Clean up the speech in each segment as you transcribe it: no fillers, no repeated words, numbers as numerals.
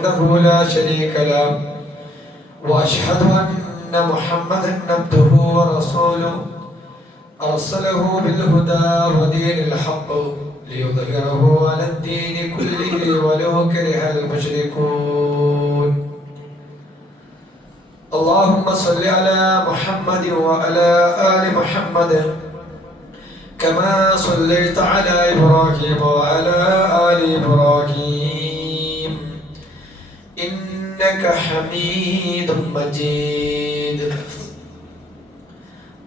وحده لا شريك له وأشهد أن محمدا عبده ورسوله أرسله بالهدى ودين الحق ليظهره على الدين كله ولو كره المشركون. اللهم صل على محمد وعلى آل محمد كما صليت على إبراهيم وعلى آل إبراهيم إنك حميد مجيد.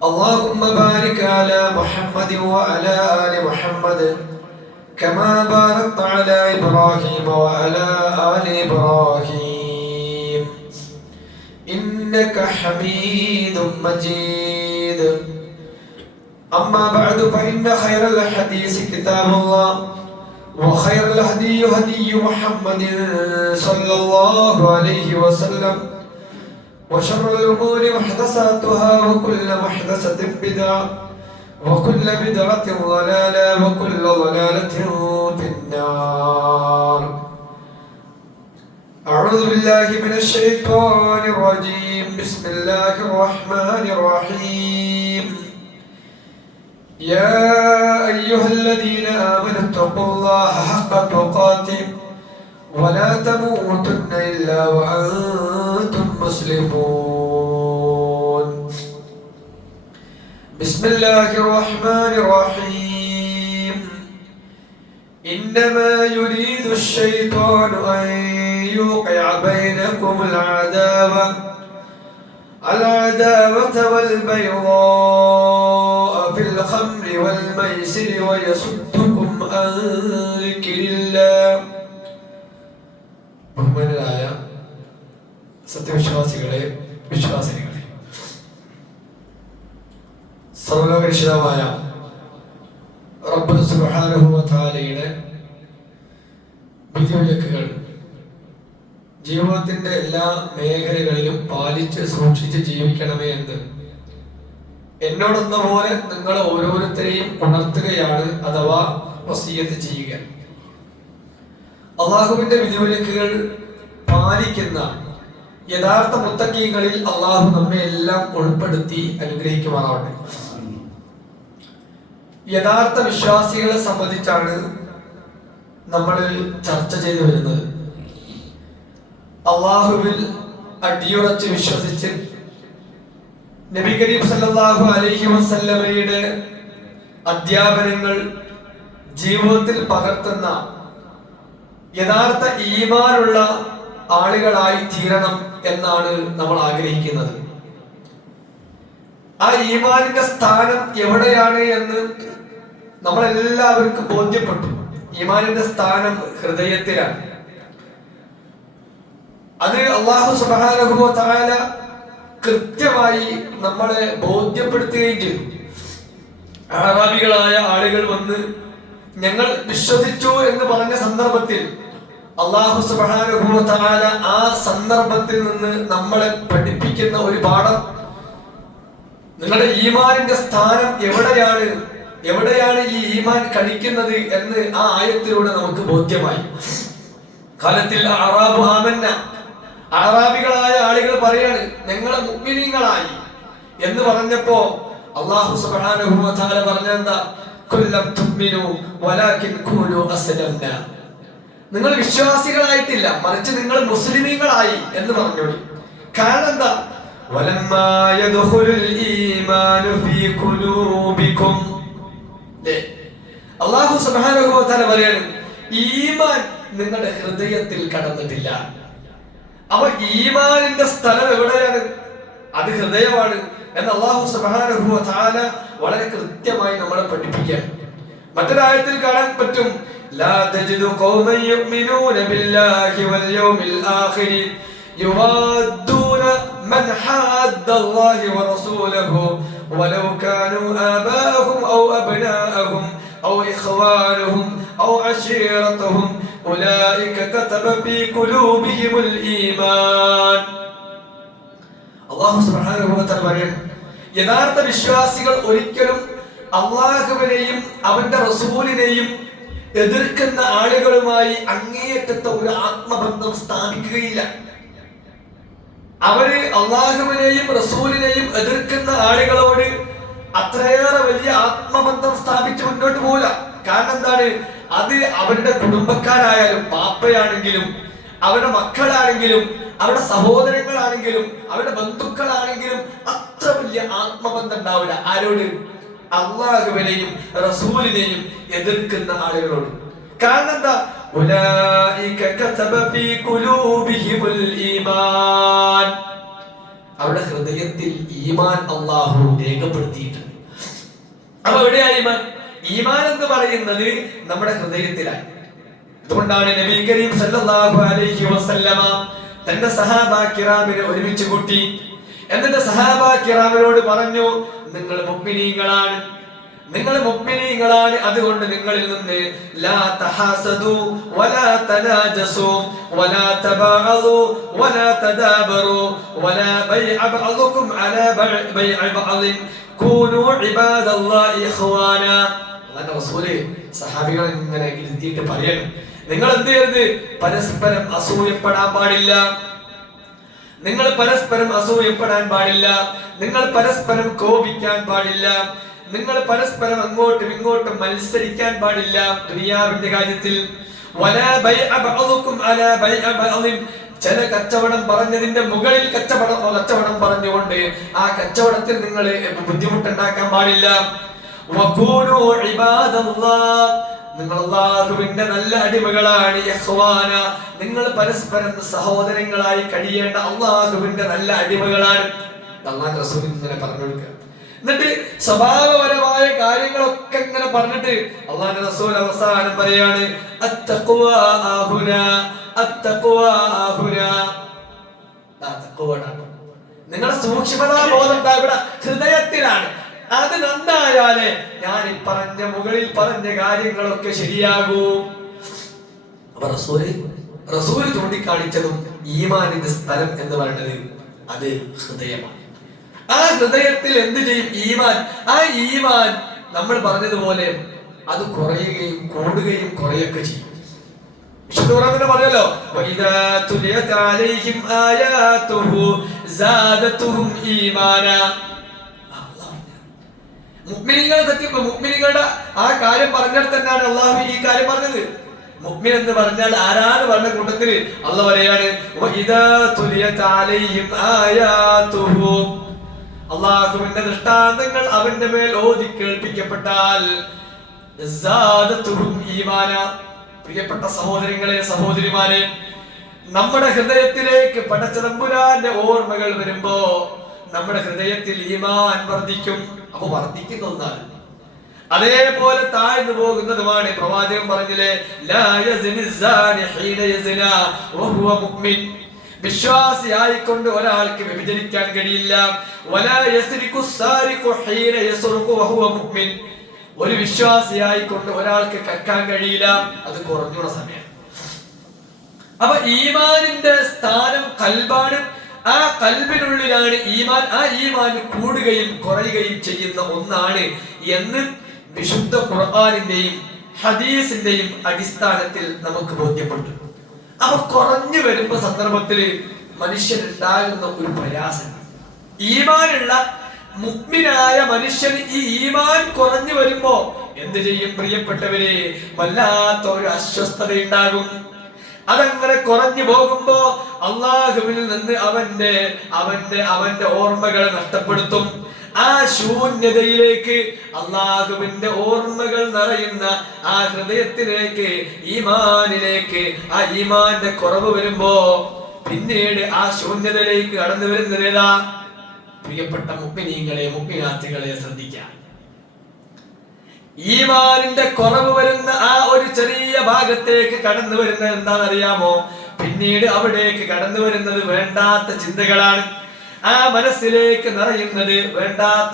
اللهم بارك على محمد وعلى آل محمد كما باركت على إبراهيم وعلى آل إبراهيم إنك حميد مجيد. أما بعد فإن خير الحديث كتاب الله وخير الهدي هدي محمد صلى الله عليه وسلم وشر الأمور محدثاتها وكل محدثة بدعة وكل بدعة ضلالة وكل ضلالة في النار. أعوذ بالله من الشيطان الرجيم. بسم الله الرحمن الرحيم. يا أيها الذين آمنوا اتقوا الله حق تقاته ولا تموتن إلا وأنتم مسلمون. بسم الله الرحمن الرحيم. إنما يريد الشيطان أن يوقع بينكم العداوة والبيضاء في الخمر والميسر ويصدكم عن ذكر الله. ബഹുമാനരായ സത്യവിശ്വാസികളെ, വിശ്വാസിനികളെ, സർവലോകരക്ഷിതാവായ റബ്ബ് സുബ്ഹാനഹു വ തആലയുടെ വിധിവിലക്കുകൾ ജീവിതത്തിന്റെ എല്ലാ മേഖലകളിലും പാലിച്ച് സൂക്ഷിച്ച് ജീവിക്കണമേ എന്ന് എന്നോടെന്ന പോലെ നിങ്ങൾ ഓരോരുത്തരെയും ഉണർത്തുകയാണ്, അഥവാ വസിയ്യത്ത് ചെയ്യുക. അള്ളാഹുവിന്റെ വിധിവിലക്കുകൾ പാലിക്കുന്ന യഥാർത്ഥ മുത്തഖീങ്ങളിൽ അള്ളാഹു നമ്മെ എല്ലാം ഉൾപ്പെടുത്തി അനുഗ്രഹിക്കുമാറാവട്ടെ. യഥാർത്ഥ വിശ്വാസികളെ സംബന്ധിച്ചാണ് നമ്മൾ ചർച്ച ചെയ്തു വരുന്നത്. അള്ളാഹുവിൽ അടിയുറച്ച് വിശ്വസിച്ച് നബി കരീം സല്ലല്ലാഹു അലൈഹി വസല്ലമയുടെ അധ്യാപനങ്ങൾ ജീവിതത്തിൽ പകർത്തുന്ന യഥാർത്ഥ ഈമാനുള്ള ആളുകളായി തീരണം എന്നാണ് നമ്മൾ ആഗ്രഹിക്കുന്നത്. ആ ഈമാനിന്റെ സ്ഥാനം എവിടെയാണ് എന്ന് നമ്മളെല്ലാവർക്കും ബോധ്യപ്പെട്ടു. ഈമാനിന്റെ സ്ഥാനം ഹൃദയത്തിലാണ്. അത് അല്ലാഹു സുബ്ഹാനഹു വ തആല കൃത്യമായി നമ്മളെ ബോധ്യപ്പെടുത്തുകയും ചെയ്തു. അറാബികളായ ആളുകൾ വന്ന് ഞങ്ങൾ വിശ്വസിച്ചു എന്ന് പറഞ്ഞ സന്ദർഭത്തിൽ അല്ലാഹു സുബ്ഹാനഹു വ തആല ആ സന്ദർഭത്തിൽ നിന്ന് നമ്മളെ പഠിപ്പിക്കുന്ന ഒരു പാഠം, നിങ്ങളുടെ ഈമാനിന്റെ സ്ഥാനം എവിടെയാണ് ഈ ഈമാൻ കണിക്കുന്നത് എന്ന് ആ ആയത്തിലൂടെ നമുക്ക് ബോധ്യമായി. കാലത്തിൽ അറാബു ആമന്ന, അറാബികളായ ആളുകൾ പറയാണ് ഞങ്ങൾ മുഅ്മിനീങ്ങളായി എന്ന് പറഞ്ഞപ്പോ അല്ലാഹു സുബ്ഹാനഹു വ തആല പറഞ്ഞെന്താ? കുല്ലം തുഅ്മിനു വലാകിൻ ഖൂലു അസ്ലംന. നിങ്ങൾ വിശ്വാസികളായിട്ടില്ല, മറിച്ച് നിങ്ങൾ മുസ്ലിമീങ്ങളായി എന്ന് പറഞ്ഞോളി. കാരണം എന്താ? വലമ്മാ യദ്ഖുലുൽ ഈമാനു ഫീ ഖുലൂബികും. അല്ലാഹു സുബ്ഹാനഹു വ തആല പറയാണ് ഈമാൻ നിങ്ങളുടെ ഹൃദയത്തിൽ കടന്നിട്ടില്ല. അപ്പൊ ഈമാനിന്റെ സ്ഥലം എവിടെയാണ്? അത് ഹൃദയമാണ് എന്ന് അല്ലാഹു സുബ്ഹാനഹു വ തആല വളരെ കൃത്യമായി നമ്മളെ പഠിപ്പിക്കുകയാണ്. മറ്റൊരായത്തിൽ കാണാൻ പറ്റും, ലാ തജിദു ഖൗമൻ യുഅ്മിനൂന ബില്ലാഹി വൽ യൗമിൽ ആഖിരി യുവാദ്ദൂന മൻ ഹാദ്ദല്ലാഹി വറസൂലഹു വലൗ കാനൂ ആബാഅഹും ഔ അബ്നാഅഹും ഔ ഇഖ്വാനഹും ഔ അശീറതഹും ഉലൈക കതബ ഫീ ഖുലൂബിഹിമുൽ ഈമാൻ. അല്ലാഹു സുബ്ഹാനഹു വ തആല പറയുന്നു, യഥാർത്ഥ വിശ്വാസികൾ ഒരിക്കലും അള്ളാഹുവിനെയും അവന്റെ റസൂലിനെയും എതിർക്കുന്ന ആളുകളുമായി അങ്ങേയറ്റത്തെ ഒരു ആത്മബന്ധം സ്ഥാപിക്കുകയില്ല. അവര് അള്ളാഹുവിനെയും റസൂലിനെയും എതിർക്കുന്ന ആളുകളോട് അത്രയേറെ വലിയ ആത്മബന്ധം സ്ഥാപിച്ച് മുന്നോട്ട് പോകില്ല. കാരണം എന്താണ്? അത് അവരുടെ കുടുംബക്കാരായാലും, പാപ്പയാണെങ്കിലും, അവരുടെ മക്കളാണെങ്കിലും, അവരുടെ സഹോദരങ്ങളാണെങ്കിലും, അവരുടെ ബന്ധുക്കളാണെങ്കിലും അത്ര വലിയ ആത്മബന്ധം ഉണ്ടാവില്ല. ആരോട്? അള്ളാഹുവിനെയും റസൂലിനെയും എതിർക്കുന്ന ആളുകളോട്. കാരണം എന്താ? അവരുടെ ഹൃദയത്തിൽ ഈമാൻ അള്ളാഹു രേഖപ്പെടുത്തിയിട്ടുണ്ട്. അപ്പൊ എവിടെയാ ഈമാൻ? ഈമാൻ എന്ന് പറയുന്നത് നമ്മുടെ ഹൃദയത്തിലാണ്. അതുകൊണ്ടാണ് നബി കരീം സല്ലല്ലാഹു അലൈഹി വസല്ലമ തന്റെ സഹാബാ കിറാമിനെ ഒരുമിച്ച് കൂട്ടി. എന്നിട്ട് സഹാബാ കിറാമിനോട് പറഞ്ഞു, നിങ്ങൾ മുഅ്മിനീങ്ങളാണ്, നിങ്ങൾ മുഅ്മിനീങ്ങളാണ്. അതുകൊണ്ട് നിങ്ങളിൽ നിന്ന് ലാ തഹാസദു വലാ തനാജസു വലാ തബാഅദു വലാ തദാബറു വലാ ബൈഅ ബഅദുകും അലാ ബൈഅ ബഅദിൻ കൂനു ഇബാദല്ലാഹി ഇഖ്വാന. അല്ലാഹുവിന്റെ റസൂലേ സഹാബികളെ ഇങ്ങനെ ഇരുത്തിയിട്ട് പറയണം, നിങ്ങൾ എന്ത് ചെയ്യരുത്? പരസ്പരം അസൂയപ്പെടാൻ പാടില്ല. നിങ്ങൾ പരസ്പരം അസൂയപ്പെടാൻ പാടില്ല. നിങ്ങൾ പരസ്പരം കോപിക്കാൻ പാടില്ല. നിങ്ങൾ പരസ്പരം അങ്ങോട്ടും ഇങ്ങോട്ടും മത്സരിക്കാൻ പാടില്ല ദുനിയാവിന്റെ കാര്യത്തിൽ. വലാ ബൈഅ ബഅദുകും അലാ ബൈഅ ബഅദിൻ. ചില കച്ചവടം പറഞ്ഞതിന്റെ മുകളിൽ കച്ചവടം പറഞ്ഞുകൊണ്ട് ആ കച്ചവടത്തിൽ നിങ്ങൾ ബുദ്ധിമുട്ടുണ്ടാക്കാൻ പാടില്ല. വകൂനു ഇബാദല്ലാഹ്. നിങ്ങൾ അല്ലാഹുവിന്റെ നല്ല അടിമകളാണ്. ഇഖ്വാന. നിങ്ങൾ പരസ്പരം സഹോദരങ്ങളായി കഴിയേണ്ട അല്ലാഹുവിന്റെ നല്ല അടിമകളാണ്. അല്ലാഹുവിന്റെ റസൂൽ ഇങ്ങനെ പറഞ്ഞു കൊടുക്കുക. എന്നിട്ട് സ്വഭാവപരമായ കാര്യങ്ങളൊക്കെ ഇങ്ങനെ പറഞ്ഞിട്ട് അല്ലാഹുവിന്റെ റസൂൽ അവസാനം പറയാണ്, അത്തഖ്വാ ആഹുനാ അത്തഖ്വാ ആഹുനാ. നിങ്ങളുടെ സൂക്ഷ്മതാ ബോധം ഇവിടെ ഹൃദയത്തിലാണ്. അത് നന്നായാലേ ഞാൻ ഈ പറഞ്ഞ മുകളിൽ പറഞ്ഞ കാര്യങ്ങളൊക്കെ ശരിയാകൂ. അപ്പൊ റസൂൽ ചൂണ്ടിക്കാണിച്ചതും ഈമാനിന്റെ സ്ഥലം എന്ന് പറയുന്നത് അത് ഹൃദയമാണ്. ആ ഹൃദയത്തിൽ എന്ത് ചെയ്യും? ഈമാൻ. ആ ഈമാൻ നമ്മൾ പറഞ്ഞതുപോലെ അത് കുറയുകയും കൂടുകയും കുറയൊക്കെ ചെയ്യും. വിശുദ്ധ ഖുർആനിൽ പറയല്ലോ, വഇദാ തുലിയത് അലൈഹിം ആയാതുഹു സാദതുഹും ഈമാനാ. മുഅ്മിനീങ്ങളുടെ ആ കാര്യം പറഞ്ഞിടത്ത് തന്നെയാണ് അള്ളാഹു ഈ കാര്യം പറഞ്ഞത്. മുഅ്മിൻ എന്ന് പറഞ്ഞാൽ ആരാണ് പറഞ്ഞ കൂട്ടത്തിൽ അള്ളാഹു പറയാണ്, വഇദാ തുലിയത് അലൈഹിം ആയാതുഹു. അള്ളാഹുവിന്റെ ദൃഷ്ടാന്തങ്ങൾ അവന്റെ മേൽ ഓതി കേൾപ്പിക്കപ്പെട്ടാൽ സാദതുഹും ഈമാനാ. പ്രിയപ്പെട്ട സഹോദരങ്ങളെ, സഹോദരിമാരെ, നമ്മുടെ ഹൃദയത്തിലേക്ക് പടച്ചതമ്പുരാന്റെ ഓർമ്മകൾ വരുമ്പോ നമ്മുടെ ഹൃദയത്തിൽ ഈമാൻ വർദ്ധിക്കും. അപ്പൊ വർദ്ധിക്കുന്ന ഒന്നാണ്. അതേപോലെ താഴ്ന്നു പോകുന്നതുമാണ്. പ്രവാചകൻ പറഞ്ഞില്ലേ, ലാ യസ്നി സാനി ഹീന യസ്നാ വഹുവ മുഅ്മിൻ. വിശ്വാസിയായിക്കൊണ്ട് ഒരാൾക്ക് വ്യഭിചരിക്കാൻ കഴിയില്ല. വലാ യസ്രിഖു സാരിഖു ഹീന യസ്റുഖു വഹുവ മുഅ്മിൻ. ഒരു വിശ്വാസിയായിക്കൊണ്ട് ഒരാൾക്ക് കക്കാൻ കഴിയില്ല. അത് കുറഞ്ഞുള്ള സമയം. അപ്പൊ ഈമാനിന്റെ സ്ഥാനം കൽബാണ്. ആ കൽബിനുള്ളിലാണ് ഈമാൻ. ആ ഈമാൻ കൂടുകയും കുറയുകയും ചെയ്യുന്ന ഒന്നാണ് എന്ന് വിശുദ്ധ ഖുർആനിന്റെയും ഹദീസിന്റെയും അടിസ്ഥാനത്തിൽ നമുക്ക് ബോധ്യപ്പെട്ടു. അപ്പൊ കുറഞ്ഞു വരുമ്പോ സന്ദർഭത്തില് മനുഷ്യനുണ്ടാകുന്ന ഒരു പ്രയാസം, ഈമാനുള്ള മുഅ്മിനായ മനുഷ്യന് ഈ ഈമാൻ കുറഞ്ഞു വരുമ്പോ എന്ത് ചെയ്യും? പ്രിയപ്പെട്ടവരെ, വല്ലാത്ത ഒരു അസ്വസ്ഥതയുണ്ടാകും. അതങ്ങനെ കുറഞ്ഞു പോകുമ്പോ അള്ളാഹുവിൽ നിന്ന് അവന്റെ ഓർമ്മകൾ നഷ്ടപ്പെടുത്തും. ആ ശൂന്യതയിലേക്ക് അള്ളാഹുവിന്റെ ഓർമ്മകൾ നിറയുന്ന ആ ഹൃദയത്തിലേക്ക്, ഈമാനിലേക്ക് ആ ഈമാന്റെ കുറവ് വരുമ്പോ പിന്നീട് ആ ശൂന്യതയിലേക്ക് കടന്നു വരുന്നത് ഏതാ? പ്രിയപ്പെട്ട മുഅ്മിനീങ്ങളെ, മുഅ്മിനാത്തുകളെ ശ്രദ്ധിക്കാം. ഈമാനിന്റെ കുറവ് വരുന്ന ആ ഒരു ചെറിയ ഭാഗത്തേക്ക് കടന്നു വരുന്നത് എന്താണെന്നറിയാമോ? പിന്നീട് അവിടേക്ക് കടന്നു വരുന്നത് വേണ്ടാത്ത ചിന്തകളാണ്. ആ മനസ്സിലേക്ക് നിറയുന്നത് വേണ്ടാത്ത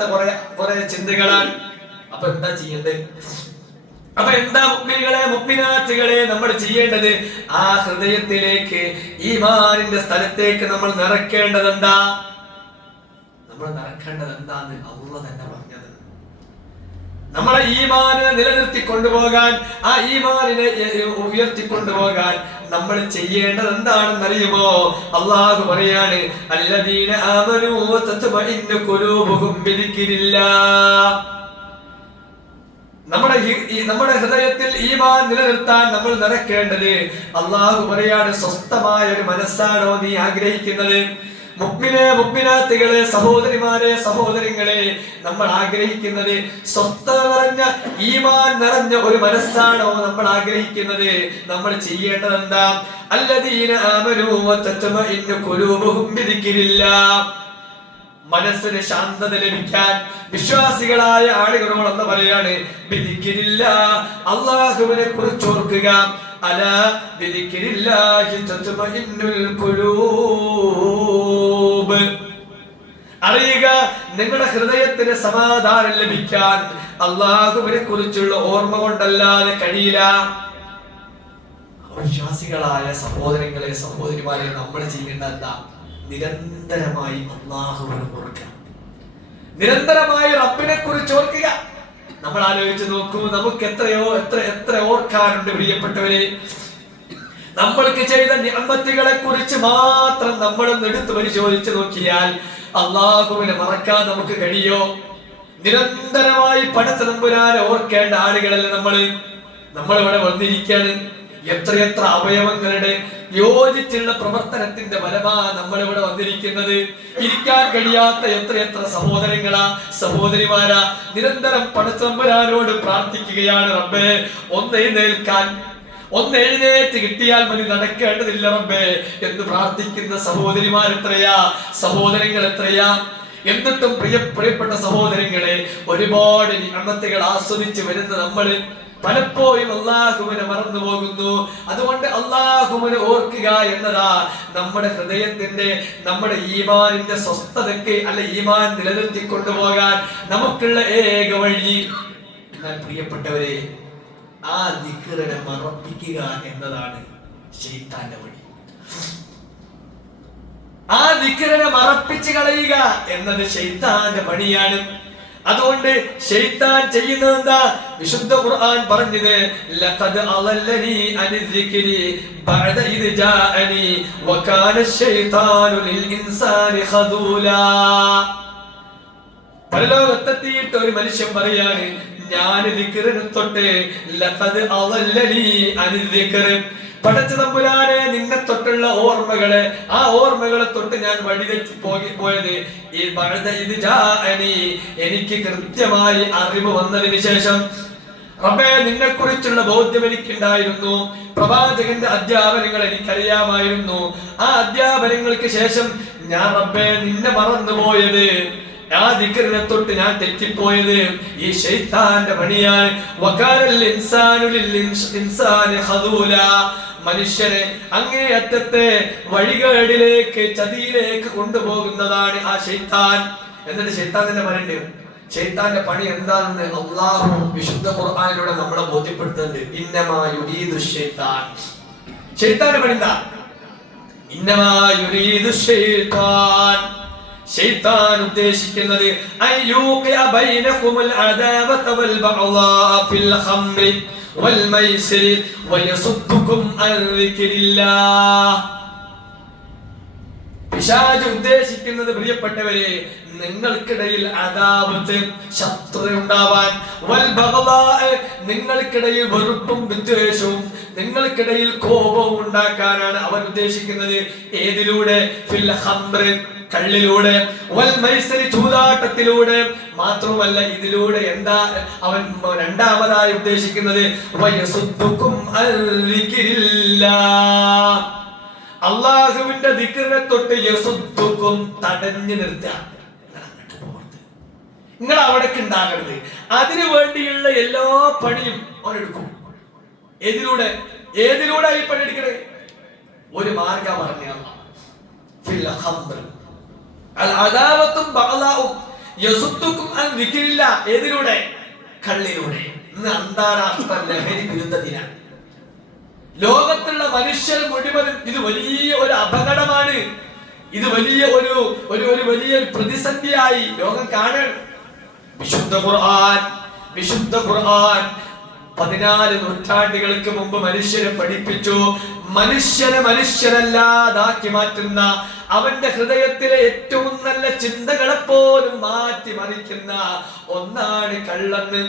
കുറെ ചിന്തകളാണ്. അപ്പൊ എന്താ ചെയ്യേണ്ടത്? അപ്പൊ എന്താ മുഅ്മിനീങ്ങളെ, മുഅ്മിനാത്തുകളെ നമ്മൾ ചെയ്യേണ്ടത്? ആ ഹൃദയത്തിലേക്ക്, ഈമാനിന്റെ സ്ഥലത്തേക്ക് നമ്മൾ നിറക്കേണ്ടതെന്താ? നമ്മൾ നിറക്കേണ്ടത് എന്താന്ന് അല്ലാഹു തന്നെ പറഞ്ഞത്. നമ്മളെ ഈമാനെ നിലനിർത്തിക്കൊണ്ടുപോകാൻ, ആ ഈമാനിനെ ഉയർത്തിക്കൊണ്ടുപോകാൻ നമ്മൾ ചെയ്യേണ്ടത് എന്താണെന്ന് അറിയുമോ? അല്ലാഹു പറയാണ്, അല്ലദീന ആമനൂ വതത്മഇന്നു ഖുലൂബുഹും ബിദിക്രില്ലാഹ്. നമ്മുടെ ഹൃദയത്തിൽ ഈമാൻ നിലനിർത്താൻ നമ്മൾ നടക്കേണ്ടത്, അല്ലാഹു പറയാണ്, സ്വസ്ഥമായ ഒരു മനസ്സാണോ നീ ആഗ്രഹിക്കുന്നത്? മുഅ്മിനെ മുഅ്മിനാത്തുകളെ, സഹോദരിമാരെ സഹോദരങ്ങളെ, നമ്മൾ ആഗ്രഹിക്കുന്നത് സ്വസ്ഥത നിറഞ്ഞ ഈമാൻ നിറഞ്ഞ ഒരു മനസ്സാണോ നമ്മൾ ആഗ്രഹിക്കുന്നത്? നമ്മൾ ചെയ്യേണ്ടത് എന്താ? അല്ലദീന ആമനൂ വതത്മഇന്നു ഖുലൂബുഹും ബിദിക്രില്ലാഹ്. മനസ്സിന് ശാന്തത ലഭിക്കാൻ വിശ്വാസികളായ ആളുകളോട് എന്ന് പറയാണ്, ബിദിക്രില്ലാഹ്, അല്ലാഹുവിനെ കുറിച്ച് ഓർക്കുക. അലാ ബിദിക്രില്ലാഹി തത്മഇന്നുൽ ഖുലൂബ്. അറിയുക, നിങ്ങളുടെ ഹൃദയത്തിന് സമാധാനം ലഭിക്കാൻ അല്ലാഹുവിനെ കുറിച്ചുള്ള ഓർമ്മ കൊണ്ടല്ലാതെ കഴിയില്ല. വിശ്വാസികളായ സഹോദരങ്ങളെ സഹോദരിമാരെ, നമ്മൾ ചെയ്യേണ്ട എന്താ? നിരന്തരമായി അല്ലാഹുവിനെ ഓർക്കുക, നിരന്തരമായി റബ്ബിനെ കുറിച്ച് ഓർക്കുക. നമ്മൾ ആലോചിച്ച് നോക്കൂ, നമുക്ക് എത്ര ഓർക്കാനുണ്ട് പ്രിയപ്പെട്ടവരെ. നമ്മൾക്ക് ചെയ്ത നിഅമത്തുകളെ കുറിച്ച് മാത്രം നമ്മളൊന്ന് എടുത്തു പരിശോധിച്ച് നോക്കിയാൽ അല്ലാഹുവിനെ മറക്കാൻ നമുക്ക് കഴിയോ? നിരന്തരമായി പടച്ച തമ്പുരാനെ ഓർക്കേണ്ട ആളുകളല്ലേ നമ്മളിവിടെ വന്നിരിക്കാണ്. എത്ര അവയവങ്ങളുടെ യോജിച്ചുള്ള പ്രവർത്തനത്തിന്റെ ഫലമാ നമ്മളിവിടെ വന്നിരിക്കുന്നത്. ഇരിക്കാൻ കഴിയാത്ത എത്ര സഹോദരങ്ങളാ സഹോദരിമാരാ നിരന്തരം പടച്ച തമ്പുരാനോട് പ്രാർത്ഥിക്കുകയാണ്, റബ്ബേ ഒന്ന് എഴുന്നേറ്റ് കിട്ടിയാൽ മതി, നടക്കേണ്ടതില്ല റബ്ബേ എന്ന് പ്രാർത്ഥിക്കുന്ന സഹോദരിമാരെത്രയാ, സഹോദരങ്ങൾ എത്രയാ. എന്നിട്ടും പ്രിയപ്പെട്ട സഹോദരങ്ങളെ, ഒരുപാട് നിഅമത്തുകൾ ആസ്വദിച്ച് വരുന്ന നമ്മള് പലപ്പോഴും അല്ലാഹുവിനെ മറന്നു പോകുന്നു. അതുകൊണ്ട് അല്ലാഹുവിനെ ഓർക്കുക എന്നതാ നമ്മുടെ ഹൃദയത്തിന്റെ, നമ്മുടെ ഈമാനിന്റെ സ്വസ്ഥതയ്ക്ക് അല്ല ഈമാൻ നിലനിർത്തി കൊണ്ടുപോകാൻ നമുക്കുള്ള ഏക വഴി. എന്നാൽ പ്രിയപ്പെട്ടവരെ, ആ ദിക്റിനെ മറപ്പിക്കുക എന്നതാണ് ശൈത്താന്റെ വഴി. ആ ദിക്റിനെ മറപ്പിച്ച് കളയുക എന്നത് ശൈത്താന്റെ പണിയാണ്. അതുകൊണ്ട് ശൈത്താൻ ചെയ്യുന്നത് എന്താ? വിശുദ്ധ ഖുർആൻ പറഞ്ഞത്, ലഖദ് അളല്ലനി അനിദ്ദിക്രി ബഅദ ഇദ് ജാഅനി വകാന ശൈത്താനു ലിൽ ഇൻസാനി ഖദൂലാ. പരലോകത്തെത്തിയിട്ട് ഒരു മനുഷ്യൻ പറയാണ്, ഞാൻ ദിക്റിനെ തൊട്ട് ലഖദ് അളല്ലനി അനിദ്ദിക്രി, പടച്ച തമ്പുരാനെ നിന്നെ തൊട്ടുള്ള ഓർമ്മകളെ, ആ ഓർമ്മകളെ തൊട്ട് ഞാൻ വഴിതെറ്റി പോയത് ഈ ബഅദ ഇദ് ജാഅനി, എനിക്ക് കൃത്യമായി അറിവ് വന്നതിന് ശേഷം. റബ്ബേ, നിന്നെ കുറിച്ചുള്ള ബോധ്യം എനിക്കുണ്ടായിരുന്നു, പ്രവാചകന്റെ അധ്യാപനങ്ങൾ എനിക്കറിയാമായിരുന്നു. ആ അധ്യാപനങ്ങൾക്ക് ശേഷം ഞാൻ റബ്ബേ നിന്നെ മറന്നുപോയത്, ആ ദിക്റിനെ തൊട്ട് ഞാൻ തെറ്റിപ്പോയത് ഈ ശൈത്താന്റെ പണിയാണ്. വകാനൽ ഇൻസാനു ലിൽ ഇൻസാനി ഖദൂലാ, മനുഷ്യനെ അങ്ങേയറ്റത്തെ വഴികേടിലേക്ക്, ചതിയിലേക്ക് കൊണ്ടുപോകുന്നതാണ് ആ ശൈത്താൻ. എന്നിട്ട് ശൈത്താൻ തന്നെ പറയണ്ടേ, ശൈത്താന്റെ പണി എന്താണെന്ന് അല്ലാഹു വിശുദ്ധ ഖുർആനിലൂടെ നമ്മളെ ബോധ്യപ്പെടുത്തുന്നുണ്ട്. ഇന്നമാ യുരീദു ശൈത്താൻ, ശൈത്താന്റെ പണി എന്താ? ഇന്നമാ യുരീദു ശൈത്താൻ, ശൈത്താൻ ഉദ്ദേശിക്കുന്നത് അയ്യൂഖിയ ബൈനകുമുൽ അദാവത വൽ ബഅളാ ഫിൽ ഖംറി വൽ മൈസിരി വയസുദ്ദുകും അൻ ദിക്രില്ലാഹ്. പിശാച് ഉദ്ദേശിക്കുന്നത് പ്രിയപ്പെട്ടവരെ, നിങ്ങൾക്കിടയിൽ അദാവത്ത്, ശത്രുത ഉണ്ടാവാൻ, വൽ ബഅളാ, നിങ്ങൾക്കിടയിൽ വെറുപ്പും വിദ്വേഷവും, നിങ്ങൾക്കിടയിൽ കോപവും ഉണ്ടാക്കാനാണ് അവൻ ഉദ്ദേശിക്കുന്നത്. ഏതിലൂടെ? ഫിൽ ഖംറി, കള്ളിലൂടെ, വൽ മൈസരി, ചൂതാട്ടത്തിലൂടെ. മാത്രമല്ല ഇതിലൂടെ എന്താ അവൻ രണ്ടാമതായി ഉദ്ദേശിക്കുന്നത്? വയസുദ്ദുകും അൻ ദിക്രില്ലാഹ്, അല്ലാഹുവിന്റെ ദിക്റിനെ തൊട്ട് യസുദ്ദുകും, തടഞ്ഞു നിർത്തുക. നിങ്ങൾ അവിടേക്ക് ഉണ്ടാകരുത്. അതിനു വേണ്ടിയുള്ള എല്ലാ പണിയും അവനെടുക്കും. ഏതിലൂടെ ഈ പണി എടുക്കണേ? ഒരു മാർഗം പറഞ്ഞ ഫിൽ ഖംർ അൽ അദാവത്തും ബഅലാഉം യസുദ്ദുകും അൻ ദിക്രില്ലാഹ്. ഏതിലൂടെ? കള്ളിലൂടെ. ഇന്ന് അന്താരാഷ്ട്ര ലഹരി വിരുദ്ധ ദിനം. ലോകത്തുള്ള മനുഷ്യർ മുഴുവനും ഇത് വലിയ ഒരു അപകടമാണ്, ഇത് വലിയ ഒരു വലിയ പ്രതിസന്ധിയായി ലോകം കാണുകയാണ്. വിശുദ്ധ വിശുദ്ധ ഖുർആൻ 14 നൂറ്റാണ്ടുകൾക്ക് മുമ്പ് മനുഷ്യരെ പഠിപ്പിച്ചു. മനുഷ്യനെ മനുഷ്യനല്ലാതാക്കി മാറ്റുന്ന, അവന്റെ ഹൃദയത്തിലെ ഏറ്റവും നല്ല ചിന്തകളെ പോലും മാറ്റി മറിക്കുന്ന ഒന്നാണ് കള്ളെന്ന്.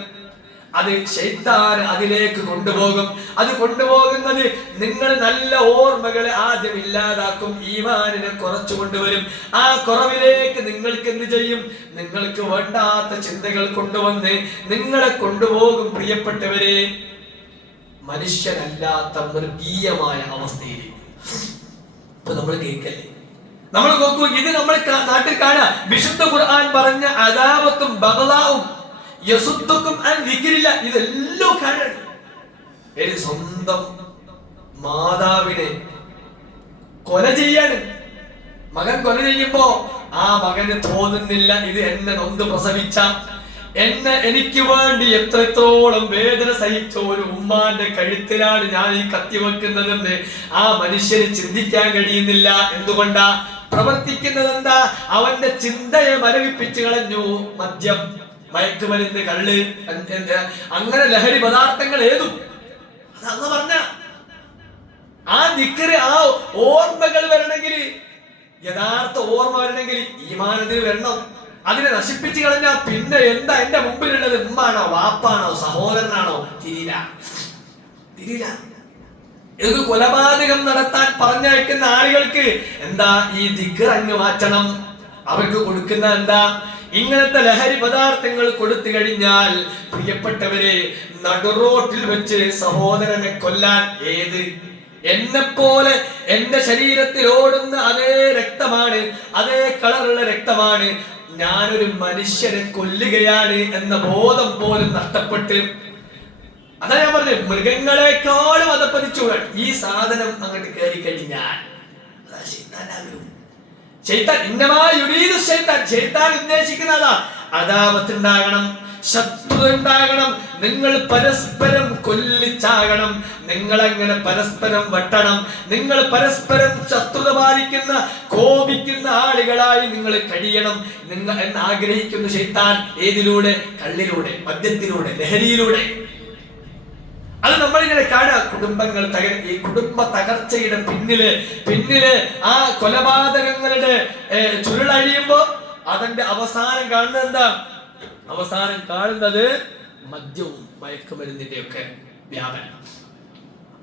അത് ശൈത്താൻ അതിലേക്ക് കൊണ്ടുപോകും. അത് കൊണ്ടുപോകുന്നത് നിങ്ങൾ നല്ല ഓർമ്മകളെ ആദ്യം ഇല്ലാതാക്കും, ഈമാനിനെ കുറച്ചു കൊണ്ടുവരും. ആ കുറവിലേക്ക് നിങ്ങൾക്ക് എന്ത് ചെയ്യും? നിങ്ങൾക്ക് വേണ്ടാത്ത ചിന്തകൾ കൊണ്ടുവന്ന് നിങ്ങളെ കൊണ്ടുപോകും. പ്രിയപ്പെട്ടവരെ, മനുഷ്യനല്ലാത്ത മൃഗീയമായ അവസ്ഥയിലേക്ക് ഇപ്പൊ നമ്മൾ കേൾക്കല്ലേ, നമ്മൾ നോക്കൂ. ഇത് നമ്മൾ നാട്ടിൽ കാണാം. വിശുദ്ധ ഖുർആൻ പറഞ്ഞ അദാവത്തും ബഗ്ളാവും യസുദ്ദുക്കും അൻ ദിക്രില്ല, ഇതെല്ലാം കാണാൻ. ഒരു സ്വന്തം മാതാവിനെ കൊല ചെയ്യാണ്. മകൻ കൊല ചെയ്യുമ്പോ ആ മകന് തോന്നുന്നില്ല, ഇത് എന്നെ നൊന്ത് പ്രസവിച്ച, എനിക്ക് വേണ്ടി എത്രത്തോളം വേദന സഹിച്ച ഒരു ഉമ്മാന്റെ കഴുത്തിലാണ് ഞാൻ ഈ കത്തി വെക്കുന്നതെന്ന് ആ മനുഷ്യന് ചിന്തിക്കാൻ കഴിയുന്നില്ല. എന്തുകൊണ്ടാ? പ്രവർത്തിക്കുന്നത് എന്താ? അവന്റെ ചിന്തയെ മരവിപ്പിച്ചു കളഞ്ഞു. മദ്യം, മയക്കുമരുന്ന്, കള്ള്, അങ്ങനെ ലഹരി പദാർത്ഥങ്ങൾ ഏതും. അതന്ന് പറഞ്ഞ ആ ദിക്റ്, ആ ഓർമ്മകൾ വരണമെങ്കിൽ, യഥാർത്ഥ ഓർമ്മ വരണമെങ്കിൽ ഈമാനത്തിന് വരണം. അതിനെ നശിപ്പിച്ചു കളഞ്ഞാൽ പിന്നെ എന്താ എന്റെ മുമ്പിലുള്ളത്? ഉമ്മാണോ, വാപ്പാണോ, സഹോദരനാണോ? തിരിയില്ല. ഇത് കൊലപാതകം നടത്താൻ പറഞ്ഞയക്കുന്ന ആളുകൾക്ക് എന്താ? ഈ ദിക്ർ അങ്ങ് മാറ്റണം. അവർക്ക് കൊടുക്കുന്ന എന്താ? ഇങ്ങനത്തെ ലഹരി പദാർത്ഥങ്ങൾ കൊടുത്തു കഴിഞ്ഞാൽ പ്രിയപ്പെട്ടവരെ, നടുറോട്ടിൽ വെച്ച് സഹോദരനെ കൊല്ലാൻ, ഏത് എന്നെപ്പോലെ എന്റെ ശരീരത്തിൽ ഓടുന്ന അതേ രക്തമാണ്, അതേ കളറുള്ള രക്തമാണ്, ഞാനൊരു മനുഷ്യനെ കൊല്ലുകയാണ് എന്ന ബോധം പോലും നഷ്ടപ്പെട്ട്, അതാ ഞാൻ പറഞ്ഞത്, മൃഗങ്ങളെക്കാളും അതപ്പതിച്ചു ഈ സാധനം അങ്ങോട്ട് കയറി കഴിഞ്ഞാൽ അതാ ശൈത്താനാകും. ശൈത്താൻ ഉദ്ദേശിക്കുന്നതാ അദാവത്തുണ്ടാകണം, ശത്രുത ഉണ്ടാകണം, നിങ്ങൾ പരസ്പരം കൊല്ലിച്ചാകണം, നിങ്ങൾ അങ്ങനെ പരസ്പരം വെട്ടണം, നിങ്ങൾ പരസ്പരം ശത്രുത പാലിക്കുന്ന, കോപിക്കുന്ന ആളുകളായി നിങ്ങൾ കഴിയണം നിങ്ങൾ എന്ന് ആഗ്രഹിക്കുന്ന ശൈത്താൻ. ഏതിലൂടെ? കള്ളിലൂടെ, മദ്യത്തിലൂടെ, ലഹരിയിലൂടെ. അത് നമ്മളിങ്ങനെ കാണാം. കുടുംബങ്ങൾ ഈ കുടുംബ തകർച്ചയുടെ പിന്നില് ആ കൊലപാതകങ്ങളുടെ ചുരുളഴിയുമ്പോ അതിന്റെ അവസാനം കാണുന്നത് എന്താ? അവസാനം കാണുന്നത് മദ്യവും മയക്കുമരുന്നിന്റെ ഒക്കെ വ്യാപനം.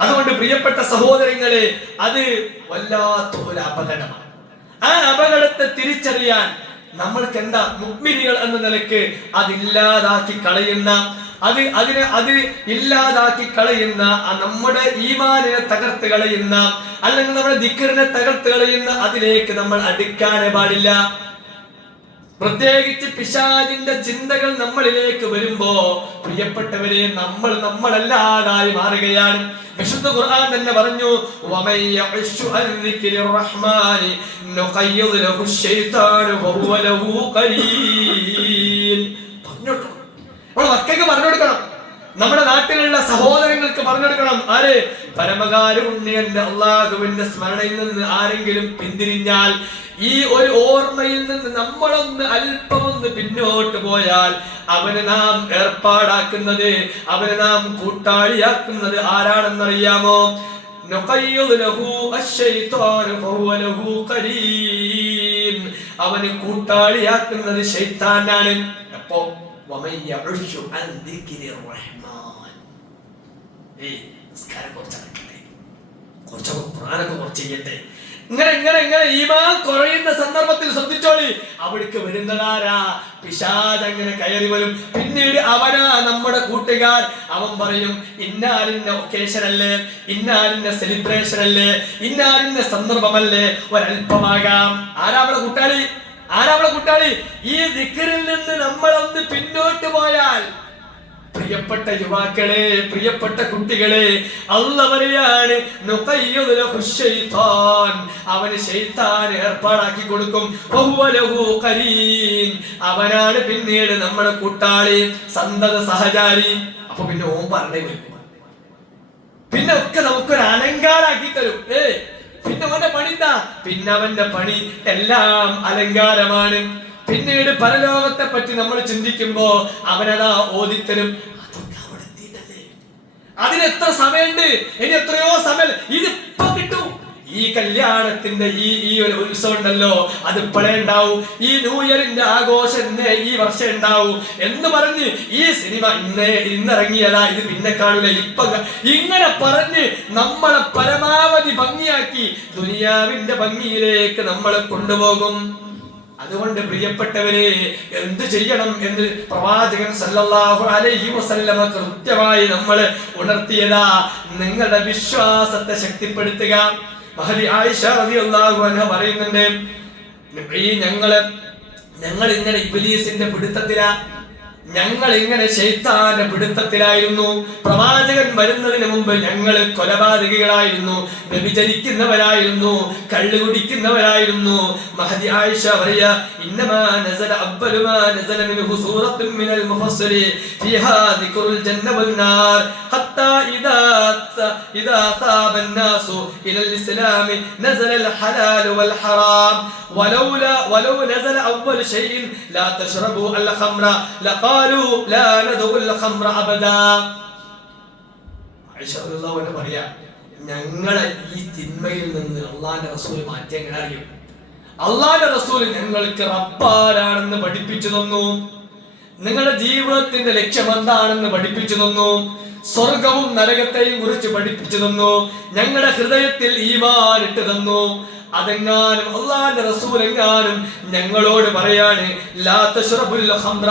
അതുകൊണ്ട് പ്രിയപ്പെട്ട സഹോദരങ്ങളെ, അത് വല്ലാത്ത ഒരു അപകടമാണ്. ആ അപകടത്തെ തിരിച്ചറിയാൻ നമ്മൾക്ക് എന്താ? മുഅ്മിനീകൾ എന്ന നിലയ്ക്ക് അതില്ലാതാക്കി കളയുന്ന, അത് ഇല്ലാതാക്കി കളയുന്ന, നമ്മുടെ ഈമാനിനെ തകർത്ത് കളയുന്ന, അല്ലെങ്കിൽ നമ്മുടെ ദിക്റിനെ തകർത്ത് കളയുന്ന അതിലേക്ക് നമ്മൾ അടുക്കാനേ പാടില്ല. പ്രത്യേകിച്ച് പിശാചിന്റെ ചിന്തകൾ നമ്മളിലേക്ക് വരുമ്പോ പ്രിയപ്പെട്ടവരെ, നമ്മളല്ലാതായി മാറുകയാണ്. വിശുദ്ധ ഖുർആൻ തന്നെ പറഞ്ഞു, വമയ്യഉശു അൻദിക്രിർ റഹ്മാനി നുഖയ്യിദ് ലഹു ശൈത്താനു വഹുവ ലഹു ഖരീൻ. പറഞ്ഞോട്ടോ, നമ്മൾ മക്കൾക്ക് പറഞ്ഞു കൊടുക്കണം, നമ്മുടെ നാട്ടിലുള്ള സഹോദരങ്ങൾക്ക് പറഞ്ഞു കൊടുക്കണം. ആര്? പരമകാരുണ്യന്റെ അല്ലാഹുവിന്റെ സ്മരണയിൽ നിന്ന് ആരെങ്കിലും പിന്തിരിഞ്ഞാൽ, ഈ ഒരു ഓർമ്മയിൽ നിന്ന് നമ്മളൊന്ന് അല്പമൊന്ന് പിന്നോട്ട് പോയാൽ, അവനെ നാം ഏർപ്പാടാക്കുന്നത്, അവനെ നാം കൂട്ടാളിയാക്കുന്നത് ആരാണെന്നറിയാമോ? അവന് കൂട്ടാളിയാക്കുന്നത് ശൈത്താനാണ്. അപ്പോ ഇങ്ങനെ ഈമാൻ കുറയുന്ന സന്ദർഭത്തിൽ ശ്രദ്ധിച്ചോളി, അവിടേക്ക് വരുന്നതാരാ? പിശാച് അങ്ങനെ കയറി വരും. പിന്നീട് അവനാ നമ്മുടെ കൂട്ടുകാർ. അവൻ പറയും, ഇന്നാലിന്ന ഒക്കേഷൻ അല്ലേ, ഇന്നാലിന്ന സെലിബ്രേഷൻ അല്ലേ, ഇന്നാലിന്ന സന്ദർഭമല്ലേ, ഒരല്പമാകാം. ആരാവിടെ കൂട്ടാളി? ഈ ദിക്റിൽ നിന്ന് നമ്മളൊന്ന് പിന്നോട്ട് പോയാൽ, പ്രിയപ്പെട്ട യുവാക്കളെ, പ്രിയപ്പെട്ട കുട്ടികളെ, അല്ലാഹു പറയാണ്, നുഖയ്യിദ് ലഹു ശൈത്താൻ, അവന് ശൈത്താൻ ഏർപ്പാടാക്കി കൊടുക്കും. വഹുവ ലഹു ഖരീൻ, അവനാണ് പിന്നീട് നമ്മുടെ കൂട്ടാളി, സന്തത സഹചാരി. അപ്പൊ പിന്നെ ഓൻ പറഞ്ഞേ കേൾക്കും, പിന്നെ ഒക്കെ നമുക്കൊരു അലങ്കാരാക്കി തരും. പിന്നെ അവന്റെ പണി എന്താ? പിന്നെ അവന്റെ പണി എല്ലാം അലങ്കാരമാണ്. പിന്നീട് പരലോകത്തെ പറ്റി നമ്മൾ ചിന്തിക്കുമ്പോ അവനതാ ഓദിത്തരും. അതൊക്കെ അവിടെ എത്തിയിട്ടല്ലേ. അതിന് എത്ര സമയമുണ്ട്? ഇനി എത്രയോ സമയം. ഇതിപ്പോ കിട്ടും. ഈ കല്യാണത്തിന്റെ ഈ ഒരു ഉത്സവം ഉണ്ടല്ലോ, അത് ഇപ്പോഴേ ഉണ്ടാവും. ഈ ന്യൂ ഇയറിന്റെ ആഘോഷം ഈ വർഷം ഉണ്ടാവും എന്ന് പറഞ്ഞ് ഈ സിനിമ ഇന്നിറങ്ങിയതാ, ഇത് പിന്നെ കാണൂല, ഇപ്പൊ ഇങ്ങനെ പറഞ്ഞ് നമ്മളെ പരമാവധി ഭംഗിയാക്കി ദുനിയാവിന്റെ ഭംഗിയിലേക്ക് നമ്മളെ കൊണ്ടുപോകും. അതുകൊണ്ട് പ്രിയപ്പെട്ടവരെ, എന്ത് ചെയ്യണം എന്ന് പ്രവാചകൻ സല്ലല്ലാഹു അലൈഹി വസല്ലമ കൃത്യമായി നമ്മളെ ഉണർത്തിയതാ. നിങ്ങളുടെ വിശ്വാസത്തെ ശക്തിപ്പെടുത്തുക. മഹദി ആയിഷ റളിയല്ലാഹു അൻഹ പറയുന്നുണ്ട്, ഞങ്ങൾ ഇങ്ങനെ ഇബ്ലീസിന്റെ പിടുത്തത്തിലാ, ഞങ്ങൾ ഇങ്ങനെ ശൈത്താന്റെ പിടുത്തത്തിലായിരുന്നു. പ്രവാചകൻ വരുന്നതിന് മുമ്പ് ഞങ്ങൾ കൊലപാതകികളായിരുന്നു, വ്യഭിചരിക്കുന്നവരായിരുന്നു, കള്ളു കുടിക്കുന്നവരായിരുന്നു. മഹദി ആയിഷ പറയാ, ഇന്നമാ നസല അവ്വലു മാ നസല മിൻഹു സൂറത്തുൻ മിനൽ മുഫസ്സിലി ഫീഹാ ദിക്റുൽ ജന്ന വൻ നാർ ഹത്താ ഇദാ സാബൻ നാസു ഇലൽ ഇസ്ലാം നസല അൽ ഹലാൽ വൽ ഹറാം വലൗ നസല അവ്വൽ ഷൈഇൻ ലാ തശ്റബു അൽ ഖംറ ലഖാലു ലാ നദഉൽ ഖംറ അബദാ. ആയിഷ റളിയല്ലാഹു അൻഹ പറയാ, ഞങ്ങളെ ഈ തിന്മയിൽ നിന്ന് അല്ലാഹുവിന്റെ റസൂൽ മാറ്റി എങ്ങനെ അറിയും? അല്ലാഹുവിന്റെ റസൂൽ ഞങ്ങൾക്ക് റബ്ബാരാണെന്ന് പഠിപ്പിച്ചു തന്നു, നിങ്ങളുടെ ജീവിതത്തിന്റെ ലക്ഷ്യം എന്താണെന്ന് പഠിപ്പിച്ചു തന്നു, സ്വർഗവും നരകത്തെയും കുറിച്ച് പഠിപ്പിച്ചു തന്നു, ഞങ്ങളുടെ ഹൃദയത്തിൽ ഈമാൻ ഇട്ട് തന്നു. അതെങ്ങാനും അല്ലാഹുവിന്റെ റസൂൽ എങ്ങാനും ഞങ്ങളോട് പറയാണ് ലാ തശ്റബുൽ ഖംറ,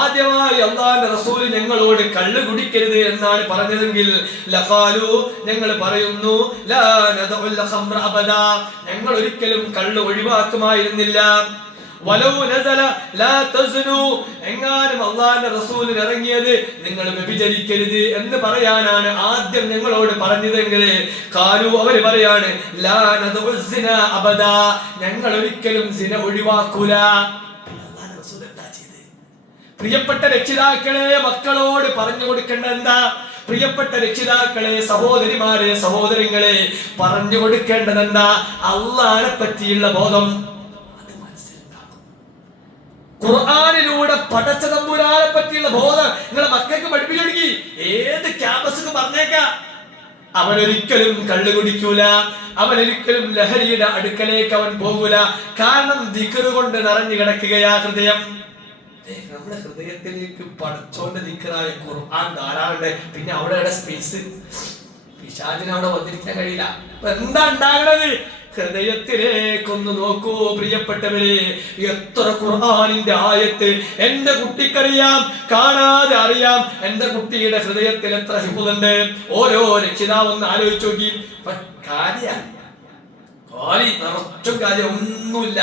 ആദ്യമായി അല്ലാഹുവിന്റെ റസൂൽ ഞങ്ങളോട് കള്ള് കുടിക്കരുത് എന്നാണ് പറഞ്ഞതെങ്കിൽ ലഖാലു, ഞങ്ങൾ പറയുന്നു ലാ നദഉൽ ഖംറ അബദാ, ഞങ്ങൾ ഒരിക്കലും കള്ള് ഒഴിവാക്കുമായിരുന്നില്ല. വലൗ നസല ലാ തസ്നു, എങ്ങാനും അല്ലാഹുവിന്റെ റസൂൽ ഇറങ്ങിയത് നിങ്ങൾ വ്യഭിചരിക്കരുത് എന്ന് പറയാനാണ് ആദ്യം ഞങ്ങളോട് പറഞ്ഞതെങ്കിൽ ഖാലു, അവര് പറയാണ് ലാ നദഉ സിന അബദാ, ഞങ്ങൾ ഒരിക്കലും സിന ഒഴിവാക്കൂല. അല്ലാഹുവിന്റെ റസൂൽ എന്താ ചെയ്തത്? പ്രിയപ്പെട്ട രക്ഷിതാക്കളെ, മക്കളോട് പറഞ്ഞു കൊടുക്കേണ്ട എന്താ? പ്രിയപ്പെട്ട രക്ഷിതാക്കളെ, സഹോദരിമാരെ, സഹോദരങ്ങളെ, പറഞ്ഞു കൊടുക്കേണ്ടത് എന്താ? അല്ലാഹുവിനെ പറ്റിയുള്ള ബോധം. ഖുർആനിലൂടെ പടച്ച തമ്പുരാനെ പറ്റിയുള്ള ബോധം നിങ്ങളെ മക്കൾക്ക് പഠിപ്പിച്ചു കൊടുക്കി. ഏത് ക്യാമ്പസിന് പറഞ്ഞേക്കാം, അവനൊരിക്കലും കള്ളു കുടിക്കൂല, അവനൊരിക്കലും ലഹരിയുടെ അടുക്കലേക്ക് അവൻ പോകൂല. കാരണം ദിക്ർ കൊണ്ട് നിറഞ്ഞു കിടക്കുകയാ ഹൃദയം. നമ്മുടെ ഹൃദയത്തിലേക്ക് പടച്ചോന്റെ ദിക്റായ ഖുർആൻ ധാരാളം. പിന്നെ അവിടെ സ്പേസ്, പിശാചിന് അവിടെ വന്നിരിക്കാൻ കഴിയില്ല. അപ്പൊ എന്താ ഉണ്ടാകണത്? ഹൃദയത്തിലേക്കൊന്ന് നോക്കൂ പ്രിയപ്പെട്ടവരെ. എത്ര ഖുർആനിന്റെ ആയത്ത് എന്റെ കുട്ടിക്കറിയാം, കാണാതെ അറിയാം. എന്റെ കുട്ടിയുടെ ഹൃദയത്തിൽ എത്ര ഹിഫ്ളുണ്ട്. ഓരോ രക്ഷിതാവൊന്ന് ആലോചിച്ച് നോക്കി. നിറച്ചും കാര്യം ഒന്നുമില്ല.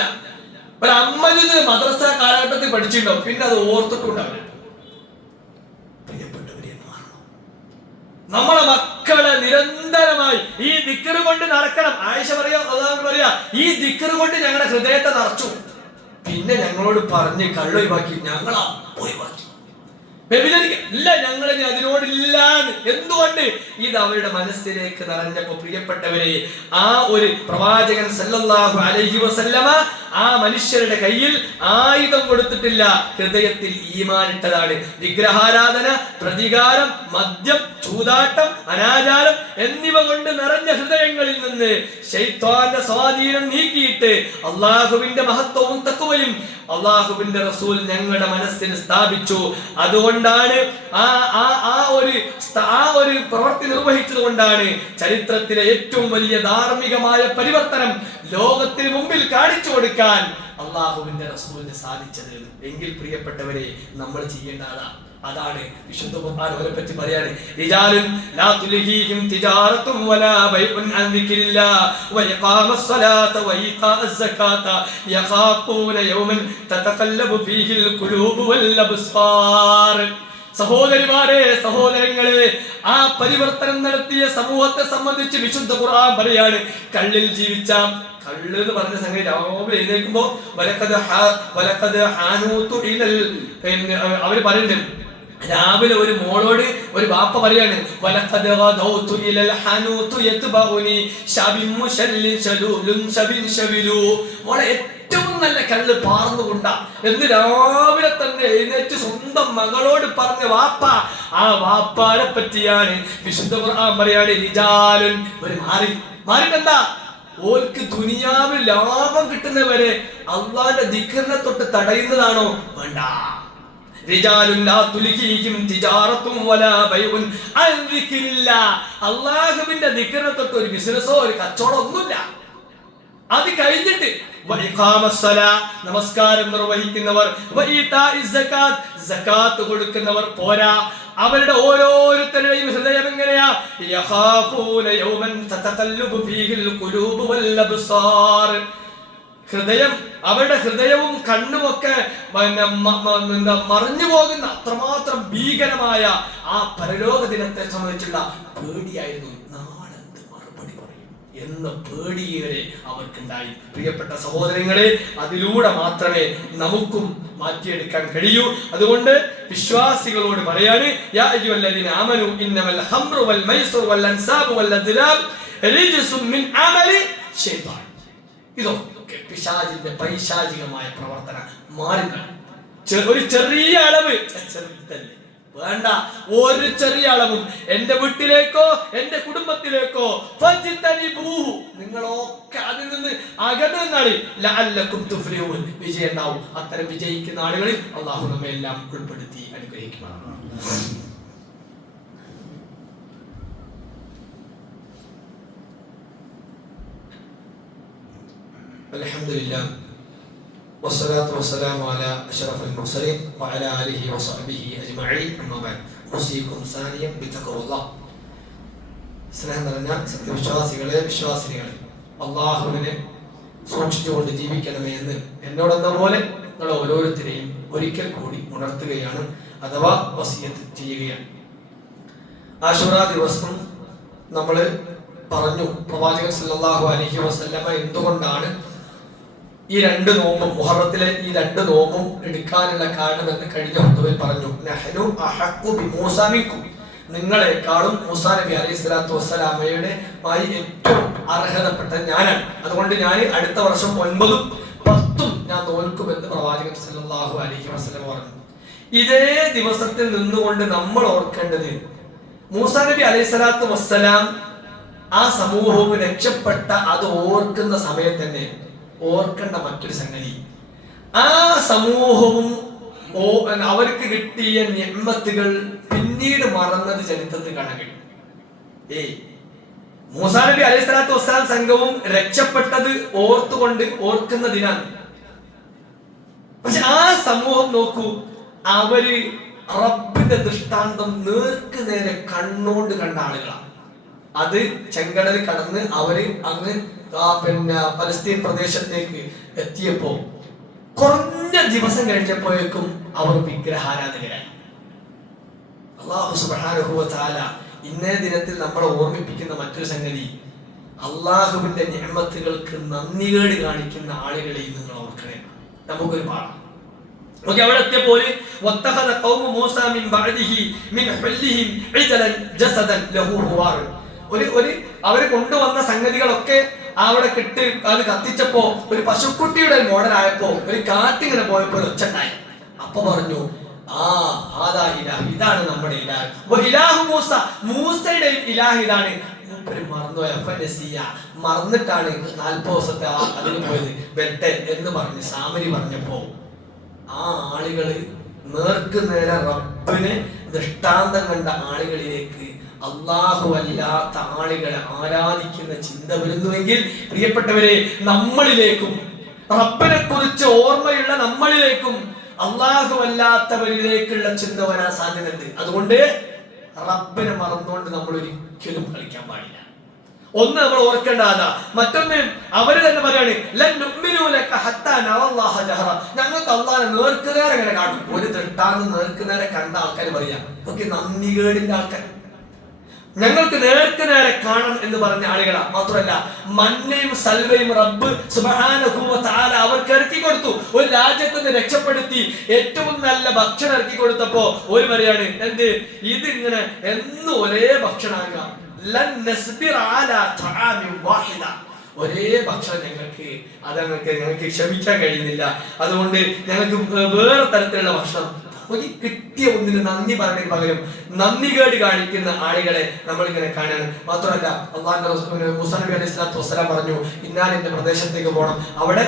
ഒരു അമ്മ മദ്രസ കാലഘട്ടത്തിൽ പഠിച്ചിട്ടുണ്ടാവും, പിന്നെ അത് ഓർത്തിട്ടുണ്ടാവില്ല. നമ്മളെ മക്കളെ നിരന്തരമായി ഈ ദിക്ർ കൊണ്ട് നടക്കണം. ആയിഷ പറയാ, ഈ ദിക്ർ കൊണ്ട് ഞങ്ങളുടെ ഹൃദയത്തെ നിറച്ചു. പിന്നെ ഞങ്ങളോട് പറഞ്ഞ് കള്ളൊഴിവാക്കി, ഞങ്ങളാ ഒഴിവാക്കി. ഇല്ല, ഞങ്ങൾ അതിനോടില്ല. എന്തുകൊണ്ട്? ഇത് അവരുടെ മനസ്സിലേക്ക് നിറഞ്ഞപ്പോ പ്രിയപ്പെട്ടവരെ, ആ ഒരു പ്രവാചകൻ സല്ലല്ലാഹു അലൈഹി വസല്ലമ ആ മനുഷ്യരുടെ കയ്യിൽ ആയുധം കൊടുത്തിട്ടില്ല, ഹൃദയത്തിൽ ഈമാൻ ഇട്ടതാണ്. വിഗ്രഹാരാധന, പ്രതികാരം, മദ്യം, ചൂതാട്ടം, അനാചാരം എന്നിവ കൊണ്ട് നിറഞ്ഞ ഹൃദയങ്ങളിൽ നിന്ന് ശൈത്വാന്റെ സ്വാധീനം നീക്കിയിട്ട് അള്ളാഹുവിന്റെ മഹത്വവും തഖ്വയും അള്ളാഹുവിന്റെ റസൂൽ ഞങ്ങളുടെ മനസ്സിൽ സ്ഥാപിച്ചു. അതുകൊണ്ടാണ് ആ ഒരു പ്രവൃത്തി നിർവഹിച്ചത് കൊണ്ടാണ് ചരിത്രത്തിലെ ഏറ്റവും വലിയ ധാർമ്മികമായ പരിവർത്തനം ലോകത്തിന് മുമ്പിൽ കാണിച്ചു കൊടുക്കാൻ അള്ളാഹുവിന്റെ റസൂലിന് സാധിച്ചത്. എങ്കിൽ പ്രിയപ്പെട്ടവരെ, നമ്മൾ ചെയ്യേണ്ടതാണ് അതാണ്. വിശുദ്ധ ഖുർആൻ അവരെ പറ്റി പറയാണ്, റിജാലുൻ ലാ തുൽഹീഹിം തിജാറത്തും വലാ ബൈഉൻ അൻ ദിക്രില്ലാഹ് വഇഖാമസ് സ്വലാത്ത വഇതാഅസ് സകാത്ത യഖാഫൂന യൗമൻ തതഖല്ലബു ഫീഹിൽ ഖുലൂബു വൽ അബ്സാർ. സഹോദരിമാരെ, സഹോദരങ്ങളെ, ആ പരിവർത്തനം നടത്തിയ സമൂഹത്തെ സംബന്ധിച്ച് വിശുദ്ധ ഖുർആൻ പറയാണ്, കള്ളിൽ ജീവിച്ച, കള്ള് എന്ന് പറഞ്ഞ സംഗതി രാവിലെ എഴുന്നേൽക്കുമ്പോ അവര് പറയുന്നുണ്ട്. രാവിലെ ഒരു മോളോട് ഒരു ബാപ്പ പറയാണ്, മോളെ ഏറ്റവും നല്ല കള്ള് പാർന്നുകൊണ്ട എന്ന് രാവിലെ തന്നെ എഴുന്നേറ്റ് സ്വന്തം മകളോട് പറഞ്ഞ വാപ്പ, ആ വാപ്പാനെ പറ്റിയാണ് വിശുദ്ധ ഖുർആൻ പറയാണ് റിജാലുൻ, ഒരു മാറിട്ടെന്താ ഓൽക്ക് ദുനിയാവിൽ ലാഭം കിട്ടുന്നവരെ അള്ളാന്റെ ദിക്റിനെ തൊട്ട് തടയുന്നതാണോ? വേണ്ട. റിജാലുൻ ലാ തുൽഹിഹിം തിജാറത്തും വലാ ബൈഉൻ അൻ ദിക്രില്ലാഹ്, അല്ലാഹുവിന്റെ ദിക്റിനെ തൊട്ട് ഒരു ബിസിനസ്സോ ഒരു കച്ചവടം ഒന്നുമില്ല. അത് കഴിഞ്ഞിട്ട് നമസ്കാരം നിർവഹിക്കുന്നവർ, സകാത്ത് കൊടുക്കുന്നവർ പോരാ, അവരുടെ ഓരോരുത്തരുടെയും ഹൃദയം എങ്ങനെയാ? ഹൃദയം, അവരുടെ ഹൃദയവും കണ്ണുമൊക്കെ മറിഞ്ഞു പോകുന്ന അത്രമാത്രം ഭീകരമായ ആ പരലോക ദിനത്തെ സംബന്ധിച്ചുള്ള പേടിയായിരുന്നു. നാളെന്ത് മറുപടി പറയും എന്ന പേടിയേറെ അവർക്കുണ്ടായി. പ്രിയപ്പെട്ട സഹോദരങ്ങളെ, അതിലൂടെ മാത്രമേ നമുക്കും മാറ്റിയെടുക്കാൻ കഴിയൂ. അതുകൊണ്ട് വിശ്വാസികളോട് പറയാണ്, യാ അയ്യുഹല്ലദീന ആമനൂ ഇന്നമൽ ഖംറു വൽ മൈസിറു വൽ അൻസാബു വൽ അദ്ലാം റിജ്സും മിൻ അമലി ശൈത്താൻ. ഇതൊക്കെ പിശാചിന്റെ പൈശാചികമായ പ്രവർത്തന മാറുക. ഒരു ചെറിയ അളവ്, ചെറുതല്ലേ, വേണ്ട, ഒരു ചെറിയ അളവും എന്റെ വീട്ടിലേക്കോ എന്റെ കുടുംബത്തിലേക്കോ നിങ്ങളൊക്കെ അതിൽ നിന്ന് അകന്നാളി ലഅല്ലകും തുഫ്ലിഹൂൻ, വിജയം ഉണ്ടാവും. അത്തരം വിജയിക്കുന്ന ആളുകളിൽ അല്ലാഹു നമ്മെ എല്ലാം ഉൾപ്പെടുത്തി അനുഗ്രഹിക്കുമാറാകട്ടെ. അൽഹംദുലില്ലാഹ് والصلاة والسلام على أشرف المرسلين وعلى آله وصحبه أجمعين. أما بعد أوصيكم ثانيا بتقوى الله. സ്നേഹം നിറഞ്ഞ സത്യവിശ്വാസികളെ, വിശ്വാസിനികളെ, അള്ളാഹുവിനെ സൂക്ഷിച്ചുകൊണ്ട് ജീവിക്കണമേ എന്ന് എന്നോടെന്ന പോലെ നിങ്ങൾ ഓരോരുത്തരെയും ഒരിക്കൽ കൂടി ഉണർത്തുകയാണ്, അഥവാ വസിയത്ത് ചെയ്യുകയാണ്. ആശുറാ ദിവസം നമ്മൾ പറഞ്ഞു, പ്രവാചകൻ സല്ലല്ലാഹു അലൈഹി വസല്ലമ എന്തുകൊണ്ടാണ് ഈ രണ്ട് നോമ്പും, മുഹറത്തിലെ ഈ രണ്ട് നോമ്പും എടുക്കാനുള്ള കാരണം എന്ന് കഴിഞ്ഞ ഹുതുബയിൽ പറഞ്ഞു. നഹ്നു അഹഖു ബിമൂസാ മിൻകും, നിങ്ങളെക്കാളും മൂസാ നബി അലൈഹി സ്വലാത്തു വസ്സലാമയുടെ മായി ഏറ്റവും അർഹതപ്പെട്ട ഞാനാണ്. അതുകൊണ്ട് ഞാൻ അടുത്ത വർഷം 9ഉം 10ഉം ഞാൻ നോൽക്കുമെന്ന് പ്രവാചകൻ സല്ലല്ലാഹു അലൈഹി വസല്ലം പറഞ്ഞു. ഇതേ ദിവസത്തിൽ നിന്നുകൊണ്ട് നമ്മൾ ഓർക്കേണ്ടത്, മൂസാ നബി അലൈഹി സ്വലാത്തു വസ്സലാം ആ സമൂഹവും രക്ഷപ്പെട്ട അത് ഓർക്കുന്ന സമയത്ത് തന്നെ ഓർക്കേണ്ട മറ്റൊരു സംഗതി, ആ സമൂഹവും അവർക്ക് കിട്ടിയ നിഅ്മത്തുകൾ പിന്നീട് മറന്നത് ചരിത്രത്തിൽ കാണാൻ കഴിയും. മൂസാ നബി അലൈഹി സ്വലാത്തു വസ്സലാം സംഘവും രക്ഷപ്പെട്ടത് ഓർക്കുന്ന ദിനാണ്. പക്ഷെ ആ സമൂഹം നോക്കൂ, അവര് റബ്ബിന്റെ ദൃഷ്ടാന്തം നേർക്ക് നേരെ കണ്ണോണ്ട് കണ്ട ആളുകളാണ്. അത് ചെങ്കടൽ കടന്ന് അവര് അങ്ങ് പലസ്തീൻ പ്രദേശത്തേക്ക് എത്തിയപ്പോ കുറഞ്ഞ ദിവസം കഴിഞ്ഞപ്പോഴേക്കും അവർ വിഗ്രഹാരാധകരായി. അല്ലാഹു സുബ്ഹാനഹു വ തആല ഇന്നേ ദിനത്തിൽ നമ്മളെ ഓർമ്മിപ്പിക്കുന്ന മറ്റൊരു സംഗതി, അള്ളാഹുവിന്റെ നിഅമത്തുകൾക്ക് നന്ദികേട് കാണിക്കുന്ന ആളുകളെ നിങ്ങൾ ഓർക്കണേ. നമുക്കൊരു പാഠം അവിടെ എത്തിയപ്പോൾ വത്തഖദ ഖൗമു മൂസാ മിൻ ബഅദിഹി മിൻ ഹുല്ലിഹിം ഇജലൻ ജസദൻ ലഹു ഹുവാർ, അവര് കൊണ്ടുവന്ന സംഗതികളൊക്കെ അവിടെ കിട്ടി അത് കത്തിച്ചപ്പോ ഒരു പശുക്കുട്ടിയുടെ മോഡലായപ്പോ ഒരു കാറ്റിങ്ങനെ പോയപ്പോ ഒച്ചണ്ടായി. അപ്പൊ പറഞ്ഞു, ആദാ ഇലാഹ്, ഇതാണ് നമ്മുടെ ഇലാഹ്. മൂസയുടെ ഇലാഹ് ഇതാണ്. മറന്നിട്ടാണ് 40 ദിവസത്തെ അതിന് പോയത് വെട്ടെ എന്ന് പറഞ്ഞ് സാമരി പറഞ്ഞപ്പോ ആ ആളുകള് നേർക്ക് നേരെ റബ്ബിനെ ദൃഷ്ടാന്തം കണ്ട ആളുകളിലേക്ക് അല്ലാഹു അല്ലാത്ത ആളുകളെ ആരാധിക്കുന്ന ചിന്ത വരുന്നുവെങ്കിൽ, പ്രിയപ്പെട്ടവരെ, നമ്മളിലേക്കും റബ്ബിനെ കുറിച്ച് ഓർമ്മയുള്ള നമ്മളിലേക്കും അല്ലാഹു അല്ലാത്തവരിലേക്കുള്ള ചിന്ത വരാൻ സാധ്യതയുണ്ട്. അതുകൊണ്ട് റബ്ബിനെ മറന്നുകൊണ്ട് നമ്മൾ ഒരിക്കലും കളിക്കാൻ പാടില്ല. ഒന്ന് നമ്മൾ ഓർക്കേണ്ടതാ. മറ്റൊന്ന് അവര് തന്നെ പറയാണ്, ഞങ്ങൾക്ക് അല്ലാഹുവിനെ നേർക്കുനേരെ ഇങ്ങനെ കാണും. ഒരു ദൃഷ്ടാന്തം നേർക്കുനേരെ കണ്ട ആൾക്കാർ പറയാം, ഓക്കെ, നന്ദികേടിന്റെ ആൾക്കാർ, ഞങ്ങൾക്ക് നേർക്ക് നേരെ കാണണം എന്ന് പറഞ്ഞ ആളുകളാ. മാത്രമല്ല, മന്നയും സൽവയും റബ്ബ് സുബ്ഹാനഹു വ തആല അവർക്ക് ഇറക്കി കൊടുത്തു. ഒരു രാജ്യത്തിന് രക്ഷപ്പെടുത്തി ഏറ്റവും നല്ല ഭക്ഷണം ഇറക്കി കൊടുത്തപ്പോ ഒരു പറയാണ്, എന്ത് ഇതിങ്ങനെ എന്നും ഒരേ ഭക്ഷണമാകാം, ലൻ നസ്ബിറ അലാ തആമിൻ വാഹിദ, ഒരേ ഭക്ഷണം ഞങ്ങൾക്ക് ക്ഷമിക്കാൻ കഴിയുന്നില്ല, അതുകൊണ്ട് ഞങ്ങൾക്ക് വേറെ തരത്തിലുള്ള ഭക്ഷണം. ഒരു കിട്ടിയ ഒന്നിന് നന്ദി പറയുന്നതിന് പകരം നന്ദികേട് കാണിക്കുന്ന ആളുകളെ നമ്മൾ ഇങ്ങനെ കാണാണ്. മാത്രമല്ല അള്ളാഹുവിന്റെ മൂസാ നബി അലൈഹി സ്വലാത്തു വസ്സലാം പറഞ്ഞു, ഇന്നാലിന്റെ പ്രദേശത്തേക്ക് പോകണം, അവിടെ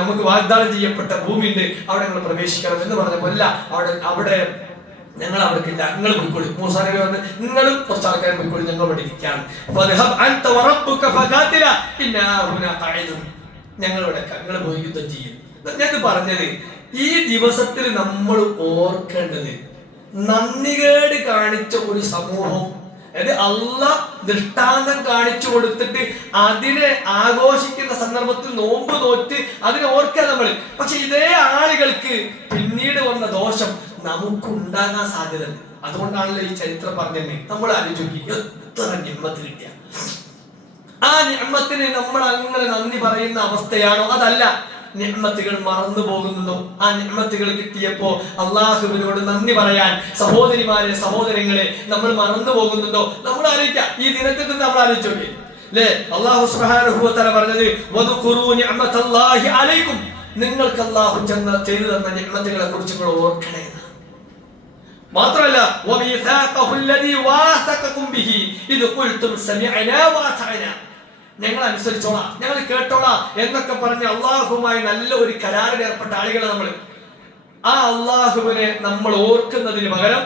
നമുക്ക് വാഗ്ദാനം ചെയ്യപ്പെട്ട ഭൂമിയുണ്ട്, അവിടെ നിങ്ങൾ പ്രവേശിക്കണം എന്ന് പറഞ്ഞപ്പോൾ അല്ല, അവിടെ ഞങ്ങൾ അവർക്കില്ല, നിങ്ങൾ പോയിക്കോളി. മൂസാ നബി പറഞ്ഞു, നിങ്ങളും കുറച്ച് ആൾക്കാർ പോയിക്കോളി, ഞങ്ങൾ ഇവിടെ ഇരിക്കുകയാണ്, ഞങ്ങളിവിടെ നിങ്ങൾ പോയി യുദ്ധം ചെയ്യും. ഞാൻ പറഞ്ഞത് ഈ ദിവസത്തിൽ നമ്മൾ ഓർക്കേണ്ടത്, നന്ദികേട് കാണിച്ച ഒരു സമൂഹം, അതായത് അള്ളാഹ് ദൃഷ്ടാന്തം കാണിച്ചു കൊടുത്തിട്ട് അതിനെ ആഘോഷിക്കുന്ന സന്ദർഭത്തിൽ നോമ്പ് നോറ്റ് അതിനെ ഓർക്കുക നമ്മൾ. പക്ഷെ ഇതേ ആളുകൾക്ക് പിന്നീട് വന്ന ദോഷം നമുക്കുണ്ടാകാൻ സാധ്യതയുണ്ട്. അതുകൊണ്ടാണല്ലോ ഈ ചരിത്രം പറഞ്ഞത്. നമ്മൾ ആലോചിക്കി എത്ര നിഅ്മത്ത് കിട്ടിയ ആ നിഅ്മത്തിന് നമ്മൾ അങ്ങനെ നന്ദി പറയുന്ന അവസ്ഥയാണോ? അതല്ല. നിഅ്മത്തുകൾ മറന്നു പോകുന്നുണ്ടോ? ആ നിഅ്മത്തുകൾ കിട്ടിയപ്പോ അള്ളാഹുവിനോട് നന്ദി പറയാൻ സഹോദരിമാരെ സഹോദരങ്ങളെ നമ്മൾ മറന്നു പോകുന്നുണ്ടോ? നമ്മൾ ആലോചിക്കാം. ഈ ദിനത്തിൽ നിന്ന് നമ്മൾ ആലോചിച്ചോക്കെ അല്ലേ? അല്ലാഹു സുബ്ഹാനഹു വ തആല പറഞ്ഞത് വദ്കുറൂ നിഅമതല്ലാഹി അലൈക്കും, നിങ്ങൾക്ക് അല്ലാഹു ചെയ്തു തന്ന നിഅമത്തുകളെ കുറിച്ച് നിങ്ങൾ ഓർക്കണേ. മാത്രമല്ല വമീസാഖഹു അല്ലദീ വാസഖകും ബിഹി ഇദ് ഖുൽതും സമിഅനാ വഅതഅനാ, ഞങ്ങൾ അനുസരിച്ചോളാം, ഞങ്ങൾ കേട്ടോളാം എന്നൊക്കെ പറഞ്ഞ് അള്ളാഹുമായി നല്ല ഒരു കരാറിൽ ഏർപ്പെട്ട ആളുകളെ നമ്മൾ. ആ അള്ളാഹുവിനെ നമ്മൾ ഓർക്കുന്നതിന് പകരം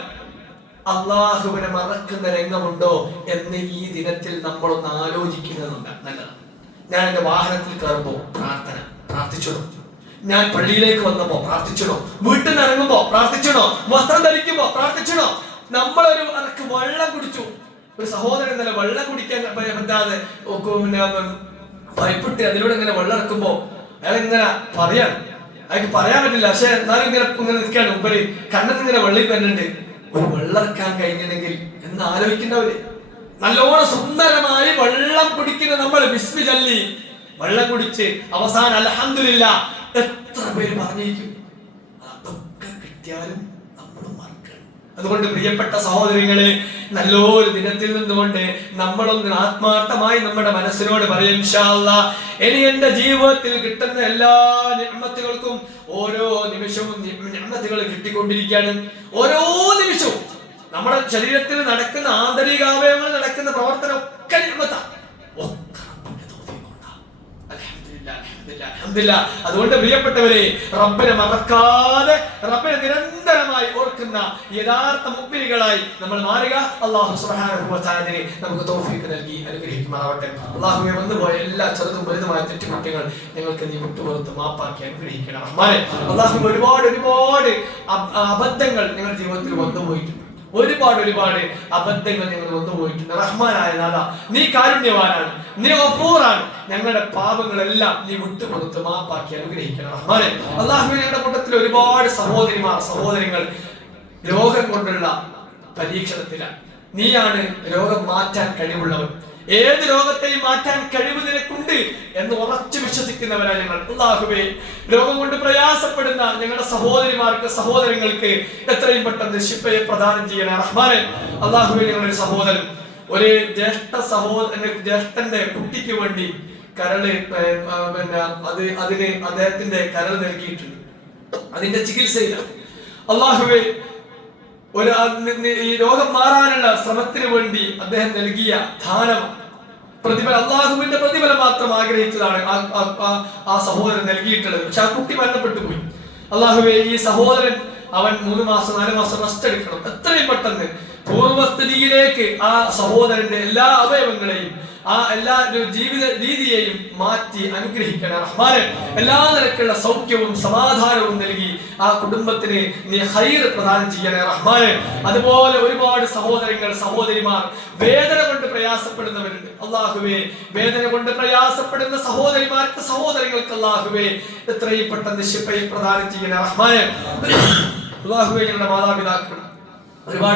അള്ളാഹുവിനെ മറക്കുന്ന രംഗമുണ്ടോ എന്ന് ഈ ദിനത്തിൽ നമ്മളൊന്ന് ആലോചിക്കുന്നതുണ്ട്. നല്ലതാണ്. ഞാൻ എന്റെ വാഹനത്തിൽ കയറുമ്പോ പ്രാർത്ഥിച്ചിടോ, ഞാൻ പള്ളിയിലേക്ക് വന്നപ്പോ പ്രാർത്ഥിച്ചിടോ, വീട്ടിൽ നിന്ന് ഇറങ്ങുമ്പോ പ്രാർത്ഥിച്ചിടോ, വസ്ത്രം ധരിക്കുമ്പോ പ്രാർത്ഥിച്ചിടോ. നമ്മളൊരു അനക്ക് വെള്ളം കുടിച്ചു, ഒരു സഹോദരൻ ഇന്നലെ വെള്ളം കുടിക്കാൻ പറ്റാതെ പൈപ്പിട്ട് അതിലൂടെ ഇങ്ങനെ വെള്ളം ഇറക്കുമ്പോ അയാൾ ഇങ്ങനെ അയാൾക്ക് പറയാൻ പറ്റില്ല, പക്ഷെ എന്നാലും ഇങ്ങനെ നിൽക്കാണ്. ഉപരി കണ്ണിൽ ഇങ്ങനെ വെള്ളം വരുന്നുണ്ട്. ഒരു വെള്ളം ഇറക്കാൻ കഴിഞ്ഞെങ്കിൽ എന്ന് ആലോചിക്കുന്നവര്. നല്ലോണം സുന്ദരമായി വെള്ളം കുടിക്കുന്ന നമ്മൾ ബിസ്മി ചൊല്ലി വെള്ളം കുടിച്ച് അവസാനം അൽഹംദുലില്ലാഹ് എത്ര പേര് പറഞ്ഞിരിക്കും. അതൊക്കെ കിട്ടിയാലും നമ്മൾ മറക്കണം. അതുകൊണ്ട് പ്രിയപ്പെട്ട സഹോദരങ്ങളെ, നല്ലൊരു ദിനത്തിൽ നിന്നുകൊണ്ട് നമ്മളൊന്ന് ആത്മാർത്ഥമായി നമ്മുടെ മനസ്സിനോട് പറയും, ഇൻഷാ അല്ലാഹ് ഇനി എന്റെ ജീവിതത്തിൽ കിട്ടുന്ന എല്ലാ നിഅ്മത്തുകൾക്കും ഓരോ നിമിഷവും നിഅ്മത്തുകൾ കിട്ടിക്കൊണ്ടിരിക്കുകയാണ്. ഓരോ നിമിഷവും നമ്മുടെ ശരീരത്തിൽ നടക്കുന്ന ആന്തരിക അവയവങ്ങൾ നടക്കുന്ന പ്രവർത്തനം ഒക്കെ നിഅ്മത്താണ്. അതുകൊണ്ട് പ്രിയപ്പെട്ടവരെ, റബ്ബിനെ മറക്കാതെ റബ്ബിനെ നിരന്തരമായി ഓർക്കുന്ന യഥാർത്ഥ മുഅ്മിനുകളായി നമ്മൾ മാറുക. അല്ലാഹു സുബ്ഹാനഹു വ തആല നമുക്ക് തൗഫീഖ് നൽകി അനുഗ്രഹിക്കുമാറാവട്ടെ. അല്ലാഹുവേ, വന്നുപോയ എല്ലാ ചെറുതും വലുതുമായ തെറ്റുകുറ്റങ്ങൾ ഞങ്ങൾക്ക് നീ വിട്ടുപുറത്ത് മാപ്പാക്കി അനുഗ്രഹിക്കണം റഹ്മാനെ. അല്ലാഹു ഒരുപാട് അബദ്ധങ്ങൾ ഞങ്ങളുടെ ജീവിതത്തിൽ വന്നുപോയിട്ടുണ്ട്. ഒരുപാട് അബദ്ധങ്ങൾ ഞങ്ങൾ വന്നുപോയിട്ടുണ്ട്. റഹ്മാനായ നാഥാ, നീ കാരുണ്യവാനാണ്, നീ ഗഫൂറാണ്. ഞങ്ങളുടെ പാപങ്ങളെല്ലാം നീ വിട്ടുപുറത്ത് മാപ്പാക്കി അനുഗ്രഹിക്കണം റഹ്മാനെ. അല്ലാഹുവേ, ഞങ്ങളുടെ കൂട്ടത്തിൽ ഒരുപാട് സഹോദരങ്ങൾ രോഗം കൊണ്ടുള്ള പരീക്ഷണത്തിലാണ്. നീയാണ് രോഗം മാറ്റാൻ കഴിവുള്ളവൻ. ഏത് രോഗത്തെയും മാറ്റാൻ കഴിവ് നിനക്കുണ്ട് എന്ന് ഉറച്ചു വിശ്വസിക്കുന്നവരാണ് ഞങ്ങൾ. അല്ലാഹുവേ, രോഗം കൊണ്ട് പ്രയാസപ്പെടുന്ന ഞങ്ങളുടെ സഹോദരങ്ങൾക്ക് എത്രയും പെട്ടെന്ന് ശിഫയെ പ്രദാനം ചെയ്യണം റഹ്മാനെ. അല്ലാഹുവേ, ഞങ്ങളുടെ സഹോദരൻ ഒരു ജ്യേഷ്ഠന്റെ കുട്ടിക്ക് വേണ്ടി കരള് അതിന് അദ്ദേഹത്തിന്റെ കരൾ നൽകിയിട്ടുണ്ട്. അതിന്റെ ചികിത്സയിലാണ്. അല്ലാഹുവേ, ഈ രോഗം മാറാനുള്ള ശ്രമത്തിന് വേണ്ടി അദ്ദേഹം നൽകിയ ദാനം പ്രതിഫലം, അള്ളാഹുവിന്റെ പ്രതിഫലം മാത്രം ആഗ്രഹിച്ചതാണ് ആ സഹോദരൻ നൽകിയിട്ടുള്ളത്. പക്ഷെ ആ കുട്ടി മരണപ്പെട്ടു പോയി. അള്ളാഹുവേ, ഈ സഹോദരൻ അവൻ 3 മാസം 4 മാസം റെസ്റ്റ് എടുക്കണം. എത്രയും പെട്ടെന്ന് പൂർവസ്ഥിതിയിലേക്ക് ആ സഹോദരന്റെ എല്ലാ അവയവങ്ങളെയും ആ എല്ലാ ജീവിത രീതിയെയും മാറ്റി അനുഗ്രഹിക്കണം റഹ്മാനെ. എല്ലാ നിലക്കുള്ള സൗഖ്യവും സമാധാനവും നൽകി ആ കുടുംബത്തിന് നീ ഖൈർ പ്രദാനം ചെയ്യണേ റഹ്മാനെ. അതുപോലെ ഒരുപാട് സഹോദരിമാർ വേദന കൊണ്ട് പ്രയാസപ്പെടുന്നവരുണ്ട്. അല്ലാഹുവേ, വേദന കൊണ്ട് പ്രയാസപ്പെടുന്ന സഹോദരങ്ങൾക്ക് അല്ലാഹുവേ എത്രയും പെട്ടെന്ന് ശിഫയെ പ്രദാനം ചെയ്യണേ റഹ്മാനെ. അല്ലാഹുവേ, ഞങ്ങളുടെ മാതാപിതാക്കൾ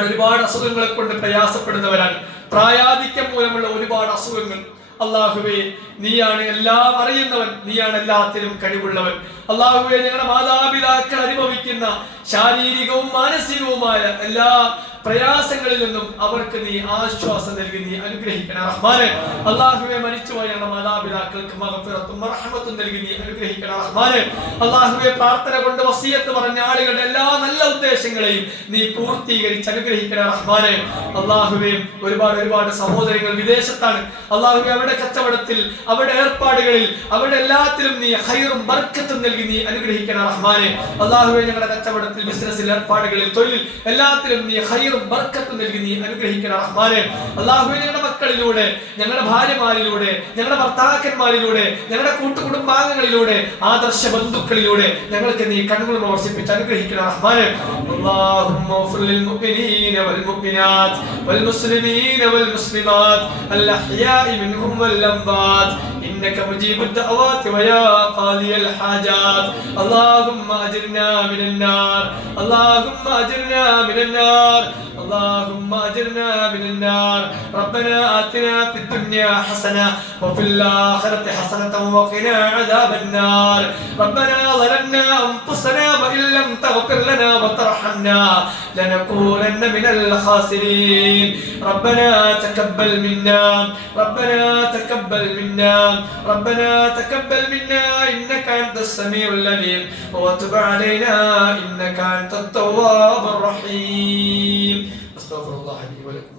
ഒരുപാട് അസുഖങ്ങളെ കൊണ്ട് പ്രയാസപ്പെടുന്നവരാണ്. പ്രായാധിക്യം മൂലമുള്ള ഒരുപാട് അസുഖങ്ങൾ. അല്ലാഹുവേ, നീയാണ് എല്ലാം അറിയുന്നവൻ, നീയാണ് എല്ലാത്തിനും കഴിവുള്ളവൻ. അല്ലാഹുവേ, ഞങ്ങളുടെ മാതാപിതാക്കൾ അനുഭവിക്കുന്ന ശാരീരികവും മാനസികവുമായ എല്ലാ പ്രയാസങ്ങളിൽ നിന്നും അവർക്ക് നീ ആശ്വാസം നൽകി നീ അനുഗ്രഹിക്കണം റഹ്മാനെ. അല്ലാഹുവേ മരിച്ചുപോയ ഞങ്ങളുടെ മാതാപിതാക്കൾക്ക് മഗ്ഫിറത്തും റഹ്മത്തും നൽകി നീ അനുഗ്രഹിക്കണം റഹ്മാനെ. അല്ലാഹുവേ പ്രാർത്ഥന കൊണ്ട് വസിയത്ത് പറഞ്ഞ ആളുകളുടെ എല്ലാ നല്ല ഉദ്ദേശങ്ങളെയും നീ പൂർത്തീകരിച്ച് അനുഗ്രഹിക്കണം റഹ്മാനെ. അല്ലാഹുവേ ഒരുപാട് സഹോദരങ്ങൾ വിദേശത്താണ്. അല്ലാഹുവേ അവരുടെ കച്ചവടത്തിൽ, അവരുടെ ഏർപ്പാടുകളിൽ, അവരുടെ എല്ലാത്തിലും നീ ഖൈറും ബർക്കത്തും നൽകി നീ അനുഗ്രഹിക്കണം റഹ്മാനെ. അല്ലാഹുവേ ഞങ്ങളുടെ കച്ചവടത്തിൽ, ബിസിനസ്സിൽ, ഏർപ്പാടുകളിൽ, തൊഴിൽ എല്ലാത്തിലും നീ ഖൈറും ബർക്കത്തും നൽകി നീ അനുഗ്രഹിക്കണം റഹ്മാനെ. അല്ലാഹുവേ ഞങ്ങളുടെ മക്കളിലൂടെ, ഞങ്ങളുടെ ഭാര്യമാരിലൂടെ, ഞങ്ങളുടെ ഭർത്താക്കന്മാരിലൂടെ, ഞങ്ങളുടെ കൂട്ടുകുടുംബാംഗങ്ങളിലൂടെ, ആദർശ ബന്ധുക്കളിലൂടെ ഞങ്ങൾക്ക് നീ കണ്ണുകൾ പ്രവർത്തിപ്പിച്ച് അനുഗ്രഹിക്കണം റഹ്മാനെ. اللهم اغفر للمؤمنين والمؤمنات والمسلمين والمسلمات الأحياء منهم والأموات إنك مجيب الدعوات ويا قاضي الحاجات. اللهم أجرنا من النار، اللهم أجرنا من النار، اللهم أجرنا من النار. ربنا آتنا في الدنيا حسنة وفي الآخرة حسنة وقنا عذاب النار. ربنا ظلمنا أنفسنا وإن لم تغفر لنا وترحمنا لنكونن من الخاسرين. ربنا تقبل منا، ربنا تقبل منا، ربنا تقبل منا إنك أنت السميع العليم وتب علينا إنك أنت التواب الرحيم. أستغفر الله لي ولكم.